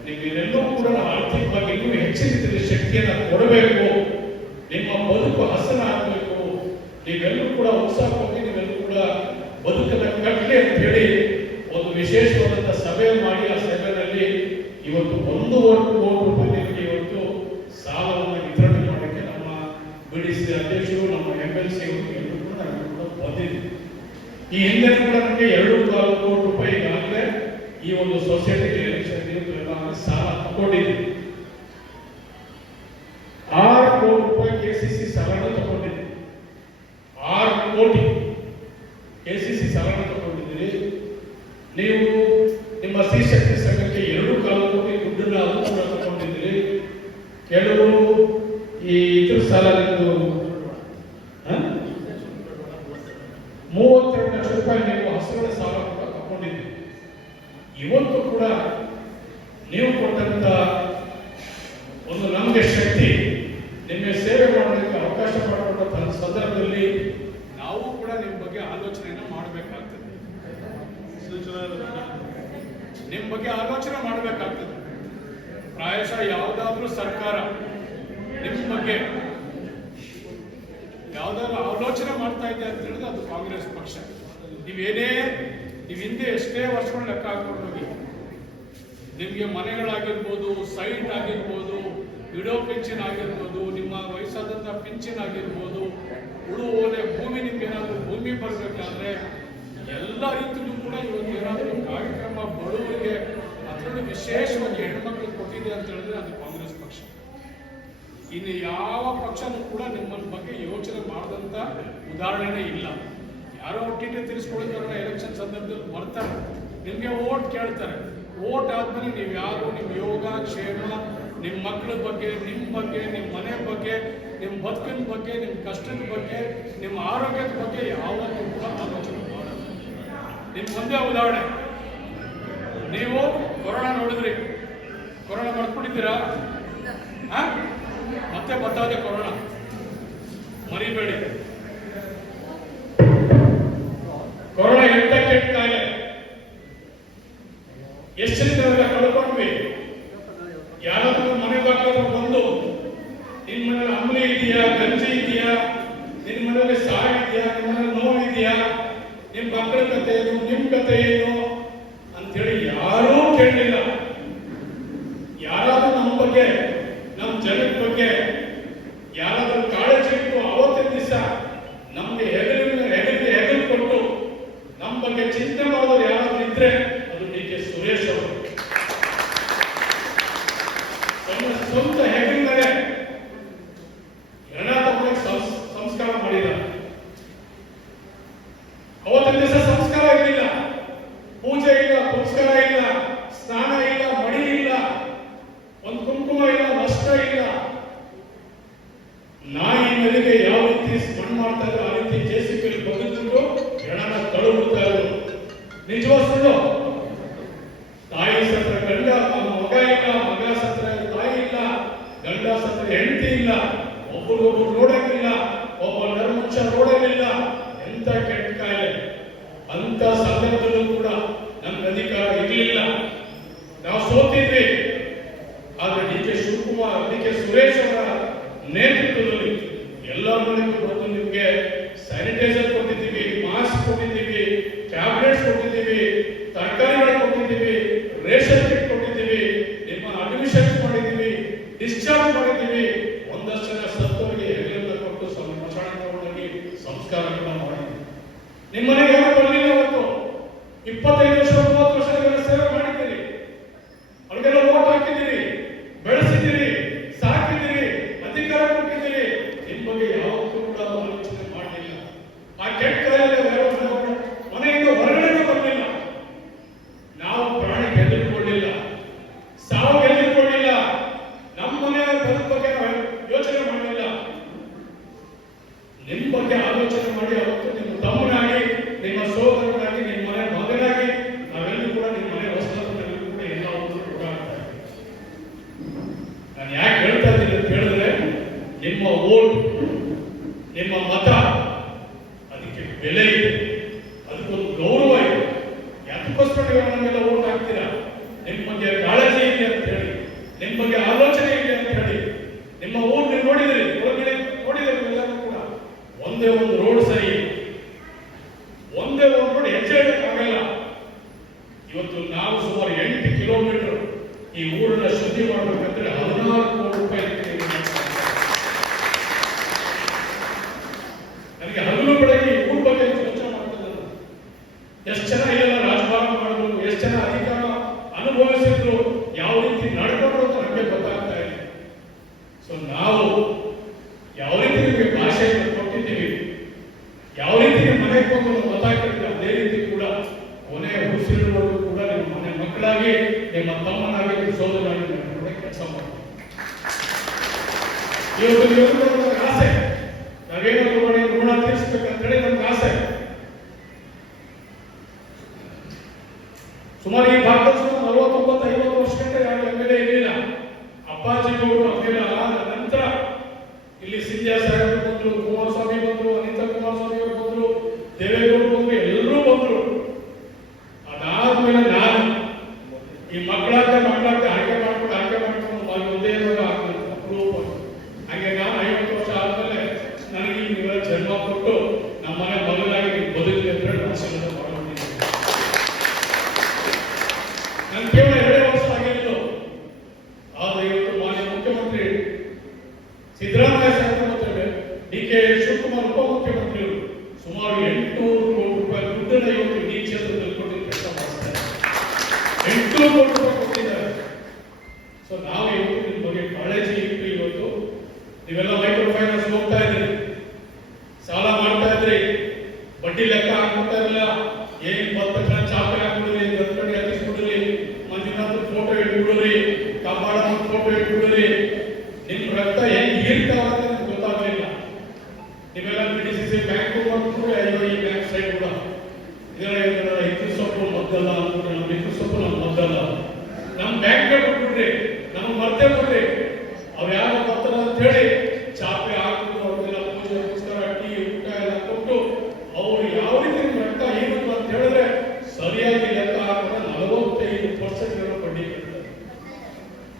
ನೀವೆಲ್ಲರೂ ಕೂಡ ಆರ್ಥಿಕವಾಗಿ ಇನ್ನೂ ಹೆಚ್ಚಿನ ರೀತಿಯಲ್ಲಿ ಶಕ್ತಿಯನ್ನು ಕೊಡಬೇಕು, ನಿಮ್ಮ ಬದುಕು ಹಸನ ಆಗಬೇಕು, ನೀವೆಲ್ಲರೂ ಕೂಡ ಉತ್ಸಾಹವಾಗಿ ನೀವೆಲ್ಲರೂ ಕೂಡ ಬದುಕನ್ನು ಕಟ್ಟಲಿ ಅಂತ ಹೇಳಿ ಒಂದು ವಿಶೇಷವಾದಂತಹ ಸಭೆ ಮಾಡಿ ಆ ಸಭೆಯಲ್ಲಿ ಇವತ್ತು 1 ಕೋಟಿ ರೂಪಾಯಿ ನಿಮಗೆ ಇವತ್ತು ಸಾಲವನ್ನು ವಿತರಣೆ ಮಾಡಲಿಕ್ಕೆ ನಮ್ಮ BDC ಅಧ್ಯಕ್ಷರು, ನಮ್ಮ MLC ಎಲ್ಲರೂ ಕೂಡ ಬಂದಿದ್ದೀವಿ. ಈ ಹಿಂದೆ ಕೂಡ ನಮಗೆ 2.4 ಕೋಟಿ ರೂಪಾಯಿ ಈಗಾಗಲೇ ಈ ಒಂದು ಸೊಸೈಟಿ ಎಲೆಕ್ಷನ್ ಸಾಲ ತಗೊಂಡಿದ್ದೀವಿ. 6 ಕೋಟಿ ರೂಪಾಯಿ KCC ಸಾಲನ ತಗೊಂಡಿದ್ದೀವಿ. 6 ಕೋಟಿ KCC ಸಾಲನ ತಗೊಂಡಿದ್ದೀರಿ. ನೀವು ನಿಮ್ಮ ಸ್ತ್ರೀ ಶಕ್ತಿ ಸಂಘಕ್ಕೆ 2.4 ಕೋಟಿ ದುಡ್ಡನ್ನ ಅದು ಕೂಡ ತಗೊಂಡಿದ್ದೀರಿ. ಕೆಲವರು ಈ ಇದ್ರ ಸಾಲ 32 ಲಕ್ಷ ರೂಪಾಯಿ ನೀವು ಹಸುಗಳ ಸಾಲ ಕೂಡ ತಗೊಂಡಿದ್ದೀರಿ. ಇವತ್ತು ಕೂಡ ನೀವು ಕೊಟ್ಟಂತ ಒಂದು ನಮಗೆ ಶಕ್ತಿ, ನಿಮ್ಮ ಸೇವೆ ಮಾಡೋದಕ್ಕೆ ಅವಕಾಶ ಮಾಡಿಕೊಟ್ಟಂತಹ ಸಂದರ್ಭದಲ್ಲಿ ನಾವು ಕೂಡ ನಿಮ್ಮ ಬಗ್ಗೆ ಆಲೋಚನೆಯನ್ನು ಮಾಡಬೇಕಾಗ್ತದೆ, ನಿಮ್ಮ ಬಗ್ಗೆ ಆಲೋಚನೆ ಮಾಡಬೇಕಾಗ್ತದೆ. ಪ್ರಾಯಶಃ ಯಾವುದಾದ್ರೂ ಸರ್ಕಾರ ನಿಮ್ಮ ಬಗ್ಗೆ ಯಾವುದಾದ್ರೂ ಆಲೋಚನೆ ಮಾಡ್ತಾ ಇದೆ ಅಂತ ಹೇಳಿದ್ರೆ ಅದು ಕಾಂಗ್ರೆಸ್ ಪಕ್ಷ. ನೀವು ಹಿಂದೆ ಎಷ್ಟೇ ವರ್ಷಗಳು ಲೆಕ್ಕ ಹಾಕೊಂಡು ಹೋಗಿ, ನಿಮಗೆ ಮನೆಗಳಾಗಿರ್ಬೋದು, ಸೈಟ್ ಆಗಿರ್ಬೋದು, ವಿಡೋ ಪಿಂಚನ್ ಆಗಿರ್ಬೋದು, ನಿಮ್ಮ ವಯಸ್ಸಾದಂಥ ಪಿಂಚನ್ ಆಗಿರ್ಬೋದು, ಉಳುವೋಲೆ ಭೂಮಿ, ನಿಮ್ಗೆ ಏನಾದರೂ ಭೂಮಿ ಬರಬೇಕಾದ್ರೆ ಎಲ್ಲ ರೀತಿಯಲ್ಲೂ ಕೂಡ ಇವತ್ತು ಏನಾದರೂ ಕಾರ್ಯಕ್ರಮ ಬಡವರಿಗೆ ಅದರಲ್ಲೂ ವಿಶೇಷವಾಗಿ ಹೆಣ್ಮಕ್ಳು ಕೊಟ್ಟಿದೆ ಅಂತ ಹೇಳಿದ್ರೆ ಅದು ಕಾಂಗ್ರೆಸ್ ಪಕ್ಷ. ಇನ್ನು ಯಾವ ಪಕ್ಷನೂ ಕೂಡ ನಿಮ್ಮ ಬಗ್ಗೆ ಯೋಚನೆ ಮಾಡಿದಂಥ ಉದಾಹರಣೆನೇ ಇಲ್ಲ. ಯಾರೋ ಒಟ್ಟಿಗೆ ತಿರ್ಸ್ಕೊಳ್ಳೋದನ್ನ ಎಲೆಕ್ಷನ್ ಸಂದರ್ಭದಲ್ಲಿ ಬರ್ತಾರೆ, ನಿಮಗೆ ಓಟ್ ಕೇಳ್ತಾರೆ. ಓಟ್ ಆದ್ಮೇಲೆ ನೀವು ಯಾರು ನಿಮ್ಮ ಯೋಗ ಕ್ಷೇಮ, ನಿಮ್ಮ ಮಕ್ಕಳ ಬಗ್ಗೆ, ನಿಮ್ಮ ಮನೆ ಬಗ್ಗೆ, ನಿಮ್ಮ ಬದುಕಿನ ಬಗ್ಗೆ, ನಿಮ್ಮ ಕಷ್ಟದ ಬಗ್ಗೆ, ನಿಮ್ಮ ಆರೋಗ್ಯದ ಬಗ್ಗೆ ಯಾವತ್ತೂ ಕೂಡ ಆಲೋಚನೆ ಮಾಡಲ್ಲ. ನಿಮ್ಗೆ ಒಂದೇ ಉದಾಹರಣೆ, ನೀವು ಕೊರೋನಾ ನೋಡಿದ್ರಿ, ಕೊರೋನಾ ಮಾಡ್ಕೊಂಡಿದ್ದೀರಾ? ಮತ್ತೆ ಬತ್ತಾದೆ ಕೊರೋನಾ, ಮರಿಬೇಡಿ. ಕೊರೋನಾ ಎಂತ ಕೆಟ್ಟ ಕಾಯಿಲೆ, ಎಷ್ಟು ದಿನ ಕಳ್ಕೊಂಡ್ವಿ. ಯಾರಾದ್ರೂ ಮನೆ ಬಾಗಿಲು ಬಂದು ನಿನ್ ಮನೇಲಿ ಅಂಬ್ಲಿ ಇದೆಯಾ, ಗಂಜಿ ಇದೆಯಾ, ನಿನ್ ಮನೇಲಿ ಸಾವು ಇದೆಯಾ, ನಿಮ್ಮ ಮನೇಲಿ ನೋವು ಇದೆಯಾ, ನಿಮ್ ಮಕ್ಕಳ ಕತೆ ಏನು, ನಿಮ್ ಕತೆ ಏನು ಅಂತೇಳಿ ಯಾರೂ ಕೇಳಲಿಲ್ಲ. ಯಾರಾದ್ರೂ ನಮ್ಮ ಬಗ್ಗೆ, ನಮ್ಮ ಜನದ ಬಗ್ಗೆ ಯಾರಾದ್ರೂ ಕಾಳಜಿ ಇಟ್ಟು ಅವತ್ತಿನ ದಿವಸ ನಮ್ಗೆ ಹೆಗಲು ಕೊಟ್ಟು ನಮ್ಮ ಬಗ್ಗೆ ಚಿಂತೆ ಮಾಡೋರು ಯಾರಾದ್ರೂ ಇದ್ರೆ ಅದು DK ಸುರೇಶ್ ಅವರು. ಸಂಸ್ಕಾರ ಕೂಡ ಮಾಡಿದ್ದೀವಿ. ನಿಮ್ಮ ಮನೆಗೆ ಯಾರು ಬರಲಿಲ್ಲ ಅವತ್ತು. 25 ವರ್ಷ 30 ವರ್ಷಗಳ ಸೇವೆ ಮಾಡಿದ್ದೀರಿ, ಅವ್ರಿಗೆಲ್ಲ ಓಟ್ ಹಾಕಿದ್ದೀರಿ, ಬೆಳೆಸಿದ್ದೀರಿ, ಸಾಕಿದ್ದೀರಿ, ಅಧಿಕಾರ ಕೊಟ್ಟಿದ್ದೀರಿ. ನಿಮ್ಮ ಬಗ್ಗೆ ಯಾವತ್ತೂ ಕೂಡ ಆಲೋಚನೆ ಮಾಡಲಿಲ್ಲ. ಆ ಕೆಟ್ಟ ಕಾಲದಲ್ಲಿ ಮನೆಯಿಂದ ಹೊರಗಡೆ ಬರಲಿಲ್ಲ. ನಾವು ಪ್ರಾಣಿ ಗೆದ್ದುಕೊಳ್ಳಿಲ್ಲ, ಸಾವು ಗೆದ್ದುಕೊಳ್ಳಿಲ್ಲ, ನಮ್ಮ ಮನೆಯ ಬದುಕು ಬಗ್ಗೆ ನಾವು ಯೋಚನೆ ಮಾಡಲಿಲ್ಲ. ನಿಮ್ಮ ಬಗ್ಗೆ ಆಲೋಚನೆ ಮಾಡಿ ಅವತ್ತು ನಿಮ್ಮ ತಮ್ಮನಾಗಿ, ನಿಮ್ಮ ಸೋದರನಾಗಿ, ನಿಮ್ಮ ಮನೆ ಮಗನಾಗಿ ನಾವೆಲ್ಲರೂ ಕೂಡ ನಿಮ್ಮ ಮನೆ ಹೊಸದಲ್ಲೂ ಕೂಡ ಎಲ್ಲ ಕೂಡ ಆಗ್ತಾ ಇದ್ದೀವಿ. ನಾನು ಯಾಕೆ ಹೇಳ್ತಾ ಇದ್ದೀನಿ ಅಂತ ಹೇಳಿದ್ರೆ, ನಿಮ್ಮ ಓಟ್, ನಿಮ್ಮ ಮತ, ಅದಕ್ಕೆ ಬೆಲೆ ಇದೆ, ಅದಕ್ಕೊಂದು ಗೌರವ ಇದೆ. ಯಾತಕ್ಕೋಸ್ಕರ ನೀವು ನಮ್ಮೆಲ್ಲ ಓಟ್ ಹಾಕ್ತೀರಾ? ನಿಮ್ಮ ಬಗ್ಗೆ ಕಾಳಜಿ ಇದೆ ಅಂತ ಹೇಳಿ, ನಿಮ್ಮ ಬಗ್ಗೆ ಆಲೋಚನೆ ಇದೆ ಅಂತ ಹೇಳಿ. ನಿಮ್ಮ ಊರು ನೀವು ನೋಡಿದಿರಿ, ಒಳಗಡೆ ನೋಡಿದಿರಿ ಎಲ್ಲರೂ ಕೂಡ. ಒಂದೇ ಒಂದು ರೋಡ್ ಸರಿ, ಒಂದೇ ಒಂದು ರೋಡ್ ಹೆಜ್ಜೆ ಇಡಕ್ಕಾಗಲ್ಲ. ಇವತ್ತು ನಾವು ಸುಮಾರು 8 ಕಿಲೋಮೀಟರ್ ಈ ಊರನ್ನ ಶುದ್ಧಿ ಮಾಡಬೇಕಂದ್ರೆ 14 ಕೋಟಿ ರೂಪಾಯಿ ನನಗೆ ಹಗಲು ಬೆಳಗ್ಗೆ ಈ ಊರ ಬಗ್ಗೆ ಯೋಚನೆ ಮಾಡ್ತಿದ್ದೆ. ಎಷ್ಟು ಜನ ಇಲ್ಲೆಲ್ಲ ರಾಜಕಾರಣ ಮಾಡಿದ್ರು, ಎಷ್ಟು ಜನ ಅಧಿಕಾರ ಅನುಭವಿಸಿದ್ರು, ಯಾವ ರೀತಿ ನಡ್ಕೊಂಡ್ರು ಅಂತ ನಮಗೆ ಗೊತ್ತಾಗ್ತಾ ಇದೆ. ಸೊ ನಾವು ಯಾವ ರೀತಿ ನಿಮಗೆ ಭಾಷೆಯನ್ನು ಕೊಟ್ಟಿದ್ದೀವಿ, ಯಾವ ರೀತಿ ಮನೆಗೆ ಬಂದು ಗೊತ್ತಾಗ್ತಿದ್ದೀವಿ, ಅದೇ ರೀತಿ ಕೂಡ ಕೊನೆ ಉಸಿರಿರುವವರೆಗೂ ಕೂಡ ನಿಮ್ಮ ಮನೆ ಮಕ್ಕಳಾಗಿ, ನಿಮ್ಮ ತಮ್ಮನಾಗಿ, ನಿಮ್ಮ ಸೋದರನಾಗಿ ಕೆಲಸ ಮಾಡ್ತೀವಿ. ಇವತ್ತು ನಮ್ಗೆ ಆಸೆ, ನಾವೇನಾದ್ರು ಮಾಡಿ ಋಣ ತೀರಿಸಬೇಕಂತ ಹೇಳಿ ನಮ್ಗೆ ಆಸೆ. ಸುಮಾರು ಈ ಭಾಗದ 49-50 ವರ್ಷದಿಂದ ಯಾರು ಎಮ್ಮೆಲ್ಲೆ ಇರಲಿಲ್ಲ. ಅಪ್ಪಾಜಿ ಗೌಡರು ಅಮ್ಮೆಲ್ಲೆ ಆದ ನಂತರ ಇಲ್ಲಿ ಸಿಂಧ್ಯಾ ಸಾಹೇಬರು ಬಂದ್ರು, ಕುಮಾರಸ್ವಾಮಿ ಬಂದ್ರು, ಅನಿತಾ ಕುಮಾರಸ್ವಾಮಿ ಅವರು ಬಂದ್ರು, ದೇವೇಗೌಡರು ಬಂದ್ರು, ಎಲ್ಲರೂ ಬಂದ್ರು. ಅದಾದ್ಮೇಲೆ ನಾನು ಈ ಮಕ್ಕಳಾಗ ಆಯ್ಕೆ ಮಾಡ್ಕೊಂಡು ಒಂದೇ ಅಪ್ರೂವ್ ಹಾಗೆ ನಾನು 50 ವರ್ಷ ಆದ್ಮೇಲೆ ನನಗೆ ನೀವೆಲ್ಲ ಜನ್ಮ ಕೊಟ್ಟು ನಮ್ಮ ಮನೆ ಮಗನಾಗಿ ನೀವು ಬದುಕಲಿ ಅಂತ ಹೇಳಿ ಆಶೀರ್ವಾದ ಮಾಡಿದ್ದೀನಿ. ನಾನು ಕೇವಲ 2 ವರ್ಷ ಆಗಿದ್ದು, ಆದ್ರೆ ಇವತ್ತು ಮಾನ್ಯ ಮುಖ್ಯಮಂತ್ರಿ ಸಿದ್ದರಾಮಯ್ಯ ಸಾಹೇಬರು ಮತ್ತು DK ಶಿವಕುಮಾರ್ ಉಪಮುಖ್ಯಮಂತ್ರಿಗಳು ಸುಮಾರು 800 ಕೋಟಿ ರೂಪಾಯಿ ದುಡ್ಡನ್ನು ಇವತ್ತು ಈ ಕ್ಷೇತ್ರದಲ್ಲಿ ಕೊಟ್ಟು ಕೆಲಸ ಮಾಡಿಸ್ತಾರೆ. 800 ಕೋಟಿ ರೂಪಾಯಿ ಕೊಟ್ಟಿದ್ದಾರೆ. ಸೊ ನಾವು ಇವತ್ತು ನಿಮ್ಮ ಬಗ್ಗೆ ಕಾಳಜಿ ಇಟ್ಟು ಇವತ್ತು ನೀವೆಲ್ಲ ಮೈಕ್ರೋ ಫೈನಾನ್ಸ್ ಹೋಗ್ತಾ ಇದ್ರಿ, ಸಾಲ ಮಾಡ್ತಾ ಇದ್ರಿ, ಬಡ್ಡಿ ಲೆಕ್ಕ ಹಾಕ್ತಾ ಇರಲಿಲ್ಲ. ಏನ್ ಬರ್ತಕ್ಷಣ ಚಾಪೆ ಹಾಕ್ಬಿಡ್ರಿ, ಗರ್ಭಣಿ ಹತ್ತಿಸ್ಬಿಡ್ರಿ, ಮಂಜುನಾಥ್ ಫೋಟೋ ಇಟ್ಬಿಡ್ರಿ, ಕಬ್ಬಾಳ ಫೋಟೋ ಇಟ್ಬಿಡ್ರಿ. ನಿಮ್ ರಕ್ತ ಹೆಂಗ್ ಹೀರ್ತಾವ ಅಂತ ನಿಮ್ಗೆ ಗೊತ್ತಾಗ್ಲಿಲ್ಲ. ನೀವೆಲ್ಲ PDCC ಬ್ಯಾಂಕ್ ಮಾಡ್ಬಿಟ್ರೆ ಅಯ್ಯೋ ಈ ಬ್ಯಾಂಕ್ ಸೈಡ್ ಕೂಡ ಇದರ ಹಿತ್ತು ಸೊಪ್ಪು ಮದ್ದಲ್ಲ ಅಂದ್ಬಿಟ್ರೆ, ನಮ್ಮ ಹಿತ್ತು ಸೊಪ್ಪು ನಮ್ಮ ಮದ್ದಲ್ಲ, ನಮ್ಮ ಬ್ಯಾಂಕ್ ಬಿಟ್ಬಿಡ್ರಿ, ನಮ್ಗೆ ಮರ್ತೇ ಬಿಡ್ರಿ. ಅವ್ರು ಯಾರು ಬರ್ತಾರ ಅಂತ ಹೇಳಿ ಚಾಪೆ ಹಾಕಿದ್ರು, ಅವ್ರಿಗೆಲ್ಲ ಪೂಜೆ ಪುಸ್ತಕ ಟೀ ಊಟ ಎಲ್ಲ ಕೊಟ್ಟು ಅವ್ರು ಯಾವ ರೀತಿ ರಕ್ತ ಹೀರುತ್ತು ಅಂತ ಹೇಳಿದ್ರೆ ಸರಿಯಾಗಿ ಲೆಕ್ಕ ಹಾಕಿದ್ರೆ 45% ಬಡ್ಡಿ ಕಟ್ತಾರೆ.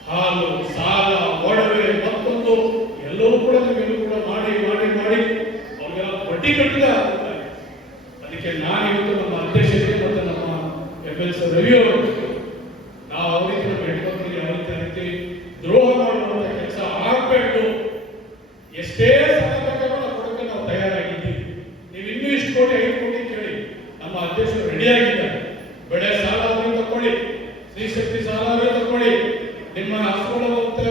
ಹಾಲು, ಸಾಲ, ಒಡವೆ, ಮತ್ತೊಂದು ಎಲ್ಲವೂ ಕೂಡ ನೀವೆಲ್ಲೂ ಕೂಡ ಮಾಡಿ ಮಾಡಿ ಮಾಡಿ ಅವ್ರಿಗೆಲ್ಲ ಬಡ್ಡಿ ಕಟ್ಟಿದ. ಅದಕ್ಕೆ ನಾನು ಇವತ್ತು ನಮ್ಮ ಅಧ್ಯಕ್ಷರಿಗೆ ಮತ್ತು ನಮ್ಮ FLC ರವಿ ಅವರು ನಾವು ಯಾವ ರೀತಿ ನಮ್ಮ ಹೆಣ್ಮಕ್ಳಿಗೆ ಯಾವ ರೀತಿ ದ್ರೋಹ ಮಾಡುವಂತ ಕೆಲಸ ಆಗಬೇಕು, ಎಷ್ಟೇ ಸಾಲ ಕೊಡೋಕೆ ನಾವು ತಯಾರಾಗಿದ್ದೀವಿ. ನೀವು ಇನ್ನೂ ಇಷ್ಟು ಕೋಟಿ 5 ಕೋಟಿ ಕೇಳಿ, ನಮ್ಮ ಅಧ್ಯಕ್ಷರು ರೆಡಿಯಾಗಿದ್ದಾರೆ. ಬೆಳೆ ಸಾಲ ಆದರೂ ತಗೊಳ್ಳಿ, ಸ್ತ್ರೀಶಕ್ತಿ ಸಾಲ ಆದರೂ ತಗೊಳ್ಳಿ, ನಿಮ್ಮ ಹಸುಗಳಂತೆ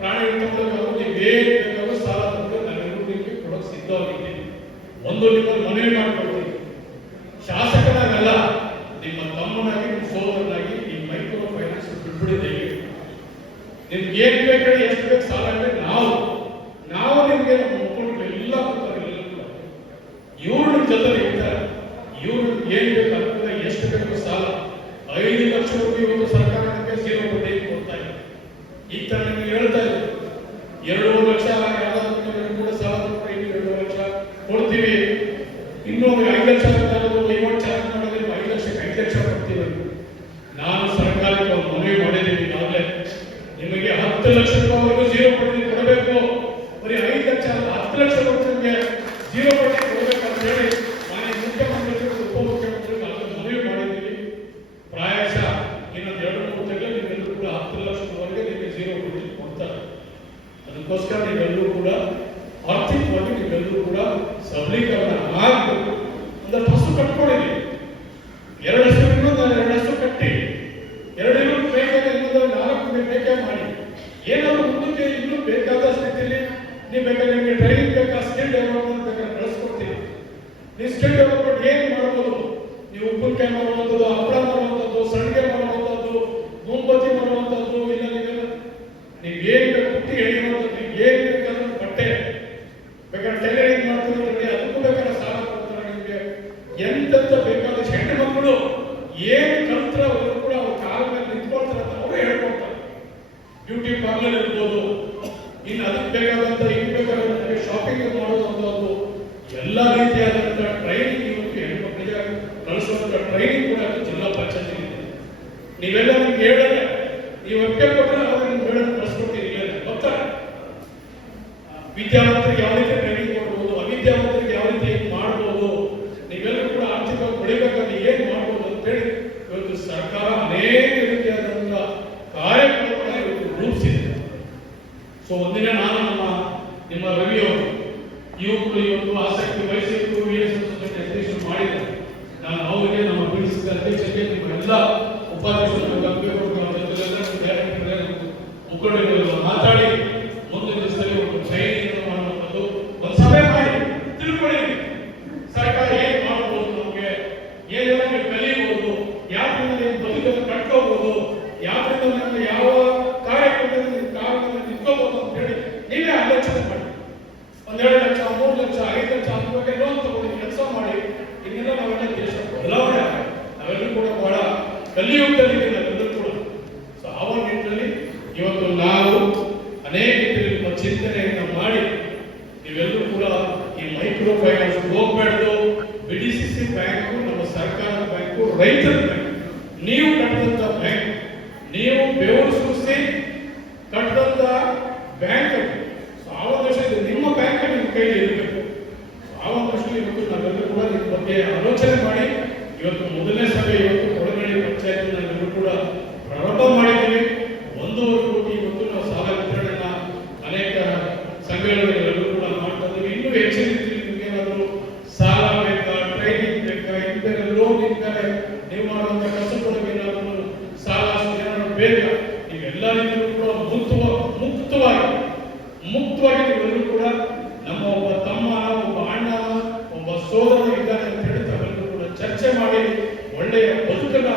ಪ್ರಾಣಿ ತಗೊಳ್ಳೋದು ನೀವು ಬೇಕಾದ್ರೂ ಸಾಲ ತಗೊಂಡು ನಾವೆಲ್ಲರೂ ನಿಮಗೆ ಕೊಡೋಕೆ ಸಿದ್ಧವಾಗಿದ್ದೀವಿ. ಒಂದು ನಿಮ್ಮಲ್ಲಿ ಮನವಿ ಮಾಡ್ಕೊಳ್ತೀವಿ, ಶಾಸಕನಾಗಲ್ಲ, ನಿಮ್ಮ ತಮ್ಮನಾಗಿ, ನಿಮ್ಮ ಸೋದರನಾಗಿ ಈ ಮೈಕ್ರೋ ಫೈನಾನ್ಸ್ ಬಿಟ್ಬಿಡಿ. ನಿಮ್ಗೆ ಏನ್ ಬೇಕಾದ್ರೆ ಎಷ್ಟು ಬೇಕು ಸಾಲ ಅಂದ್ರೆ ನಾವು ನಿಮ್ಗೆ ನಮ್ಮ ಮಕ್ಕಳು ಎಲ್ಲ ಗೊತ್ತಾಗಿಲ್ಲ, ಇವ್ರು ನಿಮ್ಮ ಜೊತೆ ಇರ್ತಾರೆ. ಇವ್ರು ಏನ್ ಬೇಕು ಅನುಕೂಲ, ಎಷ್ಟು ಬೇಕು ಸಾಲ 5 ಲಕ್ಷ ರೂಪಾಯಿ ಇವತ್ತು ಸರ್ಕಾರ ನಮಗೆ 0 ಬಡ್ಡಿ ಕೊಡ್ತಾ ಇದೆ. ಈಗ ತರ ನಿಮ್ಗೆ ಹೇಳ್ತಾ ಇದೆ 2 ಲಕ್ಷ ಯಾವ್ದಾದ್ರು ಕೂಡ ಸಾಲ ಕೊಟ್ಟರೆ 2 ಲಕ್ಷ ಕೊಡ್ತೀವಿ. ಇನ್ನೂ 5 ಲಕ್ಷ ವಹಿವಾಟು ಚಾರ್ಜ್ ಮಾಡಿದ್ರೆ 5 ಲಕ್ಷಕ್ಕೆ 5 ಲಕ್ಷ ಕೊಡ್ತೀವಿ. ನಾನು ಸರ್ಕಾರಕ್ಕೆ ಒಂದು ಮನವಿ ಮಾಡಿದ್ದೀನಿ ಈಗಾಗಲೇ, ನಿಮಗೆ 10 ಲಕ್ಷ ರೂಪಾಯಿವರೆಗೂ 0 ಬಡ್ಡಿ ಕೊಡಬೇಕು. ಬರೀ 5 ಲಕ್ಷ 10 ಲಕ್ಷ ರೂಪಾಯಿಗೆ 0 ಬಡ್ಡಿ ಕೊಡಬೇಕಂತ ಹೇಳಿ ಮಾನ್ಯ ಮುಖ್ಯಮಂತ್ರಿಗಳು, ಉಪಮುಖ್ಯಮಂತ್ರಿಗಳು ಅದನ್ನು ಮನವಿ ಮಾಡಿದ್ದೀವಿ. ಪ್ರಾಯಶಃ ಇನ್ನೊಂದು 2-3 ತಿಂಗಳು ನೀವೆಲ್ಲರೂ ಕೂಡ 10 ಲಕ್ಷದವರೆಗೆ ನಿಮಗೆ 0 ಬಡ್ಡಿ ಕೊಡ್ತಾರೆ. ಅದಕ್ಕೋಸ್ಕರ ನೀವೆಲ್ಲರೂ ಕೂಡ ಆರ್ಥಿಕವಾಗಿ ನೀವೆಲ್ಲರೂ ಕೂಡ ಸಬಲೀಕರಣ ಸ್ಕಿಲ್ ಡೆವಲಪ್ಮೆಂಟ್ ಏನ್ ಮಾಡ್ಬೋದು, ನೀವು ಉಪ್ಪಿನಕಾಯಿ ಮಾಡುವಂಥದ್ದು, ಹಪ್ಪಳ ಮಾಡುವಂಥದ್ದು, ಸಂಡಿಗೆ ಮಾಡುವಂಥದ್ದು, ಮೊಂಬತ್ತಿ ಮಾಡುವಂಥದ್ದು, ಇಲ್ಲ ನೀವು ಏನ್ ಪುಟ್ಟಿ ಎಳೆಯುವಂಥದ್ದು, ಏನ್ ಬೇಕಾದ್ರೂ ಬಟ್ಟೆ ಬೇಕಾದ್ರೆ ಟೈಲರಿಂಗ್ ಮಾಡ್ತಿದ್ರೆ ಅದಕ್ಕೂ ಬೇಕಾದ್ರೆ ಸಾಲ ಕೊಡ್ತಾರೆ ನಿಮಗೆ. ಎಂತೆಂತ ಬೇಕಾದ ಹೆಣ್ಣು ಮಕ್ಕಳು ಏನ್ ಕಲ್ತ್ರ ಅವರು ಕೂಡ ಅವ್ರ ಕಾಲ ಮೇಲೆ ನಿಂತ್ಕೊಳ್ತಾರೆ ಅಂತ ಅವರೇ ಹೇಳ್ಕೊಡ್ತಾರೆ. ಬ್ಯೂಟಿ ಪಾರ್ಲರ್ ಇರ್ಬೋದು, ಇನ್ನು ಅದಕ್ಕೆ ಬೇಕಾದಂತ ಇನ್ ಬೇಕಾದಂತ ಶಾಪಿಂಗ್ ಮಾಡುವಂಥದ್ದು, ಎಲ್ಲ ರೀತಿಯಾದಂತಹ ಟ್ರೈನಿಂಗ್ ಇವತ್ತು ಹೆಣ್ಮಕ್ಳಿಗೆ ಕಳಿಸುವಂತ ಟ್ರೈನಿಂಗ್ ಕೂಡ ಜಿಲ್ಲಾ ಪಂಚಾಯತ್ ಇದೆ. ನೀವೆಲ್ಲ ನಿಮ್ಗೆ ಹೇಳಿದ್ರೆ ನೀವು ಒಪ್ಪಿಗೆ ಕೊಟ್ಟರೆ ಅವ್ರು ನಿಮ್ಗೆ ಹೇಳೋದು ಕಳಿಸ್ಕೊಡ್ತೀರಿ. ಗೊತ್ತಾರೆ ವಿದ್ಯಾವಂತರಿಗೆ ಯಾವ ರೀತಿ ಟ್ರೈನಿಂಗ್ ಕೊಡ್ಬೋದು, ಅವಿದ್ಯಾವಂತರಿಗೆ ಯಾವ ರೀತಿ ಮಾಡ್ಬೋದು, ನೀವೆಲ್ಲರೂ ಕೂಡ ಆರ್ಥಿಕವಾಗಿ ಬೆಳಿಬೇಕಾದ್ರೆ ಏನ್ ಮಾಡ್ಬೋದು ಅಂತೇಳಿ ಇವತ್ತು ಸರ್ಕಾರ ಅನೇಕ ರೀತಿಯಾದಂತಹ ಕಾರ್ಯಕ್ರಮಗಳನ್ನ ಇವತ್ತು ರೂಪಿಸಿದೆ. ಸೊ ಒಂದಿನ ನಾನು ನಿಮ್ಮ ರವಿ ಅವರು ಯುವಕರು ಇವತ್ತು ಆಸಕ್ತಿ ವಹಿಸಿದ್ದು ಅಧ್ಯಕ್ಷರು ಮಾಡಿದ್ದಾರೆ. ನಾನು ಅವರಿಗೆ ನಮ್ಮ ಬಿಡಿಸಿದ ಅಧ್ಯಕ್ಷರಿಗೆ ನಿಮ್ಮೆಲ್ಲ ಉಪಾಧ್ಯಕ್ಷರು ಮುಖಂಡರು ಮಾತಾಡಿ ಮುಂದಿನ ದಿವಸದಲ್ಲಿ ಒಂದು ಟ್ರೈನಿಂಗ್ ಮಾಡುವಂಥದ್ದು ಒಂದು ಸಭೆ ಮಾಡಿ ತಿಳ್ಕೊಳ್ಳಿ. ಸರ್ಕಾರ ಏನ್ ಮಾಡಬಹುದು, ನಮಗೆ ಏನೆಲ್ಲ ನೀವು ಕಲಿಯಬಹುದು, ಯಾವ್ದ್ರಿಂದ ನೀವು ಬದುಕನ್ನು ಕಟ್ಕೋಬಹುದು, ಯಾವ್ದ್ರಿಂದ ನೀವು ಯಾವ ಕಾರ್ಯಕ್ರಮದಲ್ಲಿ ಕಾರಣದಲ್ಲಿ ನಿಂತ್ಕೋಬಹುದು ಅಂತ ಹೇಳಿ ನೀವೇ ಆಲೋಚನೆ ಮಾಡಿ. 1-2 ಲಕ್ಷ 3 ಲಕ್ಷ 5 ಲಕ್ಷ ಅದ್ರ ಬಗ್ಗೆ ಲೋನ್ ತಗೊಂಡು ಕೆಲಸ ಮಾಡಿ. ಇನ್ನೆಲ್ಲ ನಾವೆಲ್ಲ ದೇಶ ಬದಲಾವಣೆ ನಾವೆಲ್ಲರೂ ಕೂಡ ಬಹಳ ಕಲಿಯುಗದಲ್ಲಿ ನಾವೆಲ್ಲರೂ ಕೂಡ. ಸೊ ಆ ನಿಟ್ಟಿನಲ್ಲಿ ಇವತ್ತು ನಾವು ಅನೇಕ ಚಿಂತನೆಯನ್ನು ಮಾಡಿ ನೀವೆಲ್ಲರೂ ಕೂಡ ಈ ಮೈಕ್ರೋ ಫೈನಾನ್ಸ್ ಹೋಗ್ಬೇಡ್ದು, ಬಿಡಿಸಿಸಿ ಬ್ಯಾಂಕು ನಮ್ಮ ಸರ್ಕಾರದ ಬ್ಯಾಂಕು, ರೈತರ ಬ್ಯಾಂಕ್, ನೀವು ಕಟ್ಟಿದಂತ ಬ್ಯಾಂಕ್, ನೀವು ಬೆವರು ಸುರಿಸಿ ಕಟ್ಟಿದಂತ ಬ್ಯಾಂಕ್, ಆ ವರ್ಷದಲ್ಲಿ ನಿಮ್ಮ ಬ್ಯಾಂಕ್ ನಿಮ್ಮ ಕೈಲಿ ಇರಬೇಕು. ಆ ವರ್ಷದಲ್ಲಿ ಇವತ್ತು ನಾವೆಲ್ಲರೂ ಕೂಡ ಇದ್ರ ಬಗ್ಗೆ ಆಲೋಚನೆ ಮಾಡಿ ಇವತ್ತು ಮೊದಲನೇ ಸಭೆ ಇವತ್ತು ಕೊಡಗಳ್ಳಿ ಪಂಚಾಯತ್ ನಾವೆಲ್ಲರೂ ಕೂಡ ಪ್ರಾರಂಭ ಮಾಡಿದ್ದೀವಿ. 1.5 ಕೋಟಿ ಇವತ್ತು ನಾವು ಸಾಲ ವಿತರಣೆನ ಅನೇಕ ಸಂಘಟನೆಗಳೆಲ್ಲರೂ ಕೂಡ ಮಾಡ್ತಾ ಇದ್ದೀವಿ. ಇನ್ನೂ ಹೆಚ್ಚಿನ ರೀತಿಯಲ್ಲಿ ನಿಮ್ಗೆ ಏನಾದರೂ ಸಾಲ ಬೇಕಾ, ಟ್ರೈನಿಂಗ್ ಬೇಕಾ, ಇದ್ದಾರೆ ಲೋನ್ ಇದ್ದಾರೆ, ನೀವು ಮಾಡುವಂತ ಕೆಲಸಗಳಿಗೆ ಏನಾದರೂ ಸಾಲ ಏನಾದರೂ ಬೇಕಾ, ನೀವೆಲ್ಲ ರೀತಿಯಲ್ಲೂ ಕೂಡ ಮುಕ್ತವಾಗಿ ನೀವೆಲ್ಲರೂ ಕೂಡ ನಮ್ಮ ಒಬ್ಬ ತಮ್ಮ, ಒಬ್ಬ ಅಣ್ಣ, ಒಬ್ಬ ಸೋದರ ಇದ್ದಾರೆ ಅಂತ ಹೇಳಿ ತಾವೆಲ್ಲರೂ ಕೂಡ ಚರ್ಚೆ ಮಾಡಿ ಒಳ್ಳೆಯ ಬದುಕನ್ನ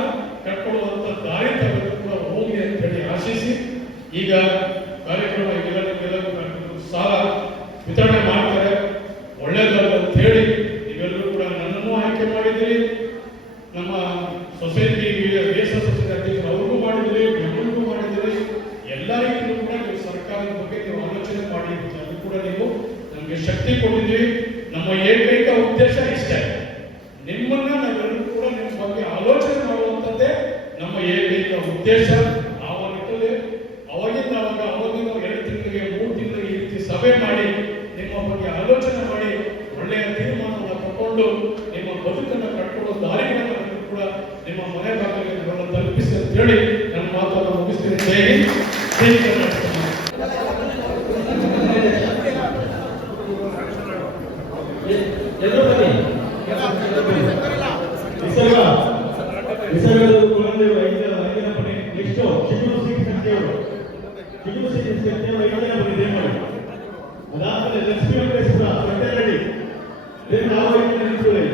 ಕಟ್ಕೊಳ್ಳುವಂತ ದಾರಿ ತಾವೆಲ್ಲರೂ ಕೂಡ ಹೋಗಿ ಅಂತ ಹೇಳಿ ಆಶಿಸಿ ಈಗ ಕಾರ್ಯಕ್ರಮ ಎಲ್ಲರಿಗೂ ಸಾಲ ವಿತರಣೆ ಮಾಡ್ತಾರೆ. ಒಳ್ಳೆಯದಲ್ಲ ಅಂತ ಹೇಳಿ ನೀವೆಲ್ಲರೂ ಕೂಡ ನನ್ನನ್ನು ಆಯ್ಕೆ ಮಾಡಿದ್ದೀರಿ, ನಮ್ಮ ಸೊಸೈಟಿ ದೇಶ ಸೊಸೈಟಿ ಅಧ್ಯಕ್ಷರು ಅವ್ರಿಗೂ ಮಾಡಿದ್ದೀರಿ, ಬೆಂಗಳೂರಿಗೂ ಮಾಡಿದ್ದೀರಿ. ಎಲ್ಲ ರೀತಿಯಲ್ಲೂ ಕೂಡ ನೀವು ಸರ್ಕಾರದ ಬಗ್ಗೆ ನೀವು ಆಲೋಚನೆ ಮಾಡಿ ಅದು ಕೂಡ ನೀವು ನಮಗೆ ಶಕ್ತಿ ಕೊಟ್ಟಿದ್ದೀವಿ. ನಮ್ಮ ಏಕೈಕ ಉದ್ದೇಶ ಇಷ್ಟೇ, ನಿಮ್ಮನ್ನ ನಾವೆಲ್ಲರೂ ಕೂಡ ನಿಮ್ಮ ಬಗ್ಗೆ ಆಲೋಚನೆ ಮಾಡುವಂಥದ್ದೇ ನಮ್ಮ ಏಕೈಕ ಉದ್ದೇಶ. ಆ ನಿಟ್ಟಿನಲ್ಲಿ ಅವಾಗಿಂದ 2 ತಿಂಗಳಿಗೆ 3 ತಿಂಗಳಿಗೆ ಈ ರೀತಿ ಸಭೆ ಮಾಡಿ ನಿಮ್ಮ ಬಗ್ಗೆ ಆಲೋಚನೆ ಮಾಡಿ ಒಳ್ಳೆಯ ತೀರ್ಮಾನವನ್ನು ತಗೊಂಡು ನಿಮ್ಮ ಬದುಕನ್ನು ಕಟ್ಕೊಳ್ಳೋ ದಾರಿಗಳನ್ನು ಕೂಡ ನಿಮ್ಮ ಮನೆ ಬಾಗಿಲಿಗೆ ನಾವೆಲ್ಲ ತಲುಪಿಸಿ ಅಂತ ಹೇಳಿ ನನ್ನ ಮಾತನ್ನು ಮುಗಿಸ್ತೀನಿ. ಜೈ ಹಿಂದ್, ಜೈ ಕರ್ನಾಟಕ. ಅದಾದ್ಮೇಲೆ ಲಕ್ಷ್ಮೀ ವೆಂಕಟೇಶ್ವರ ಕಟ್ಟೆರಡಿ ನಾವು ನಿಂತುಕೊಳ್ಳಿ.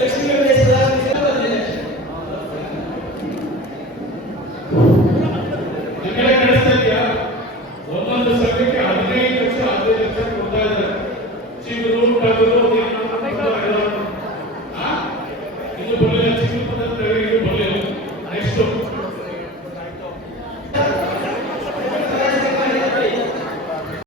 ಲಕ್ಷ್ಮೀ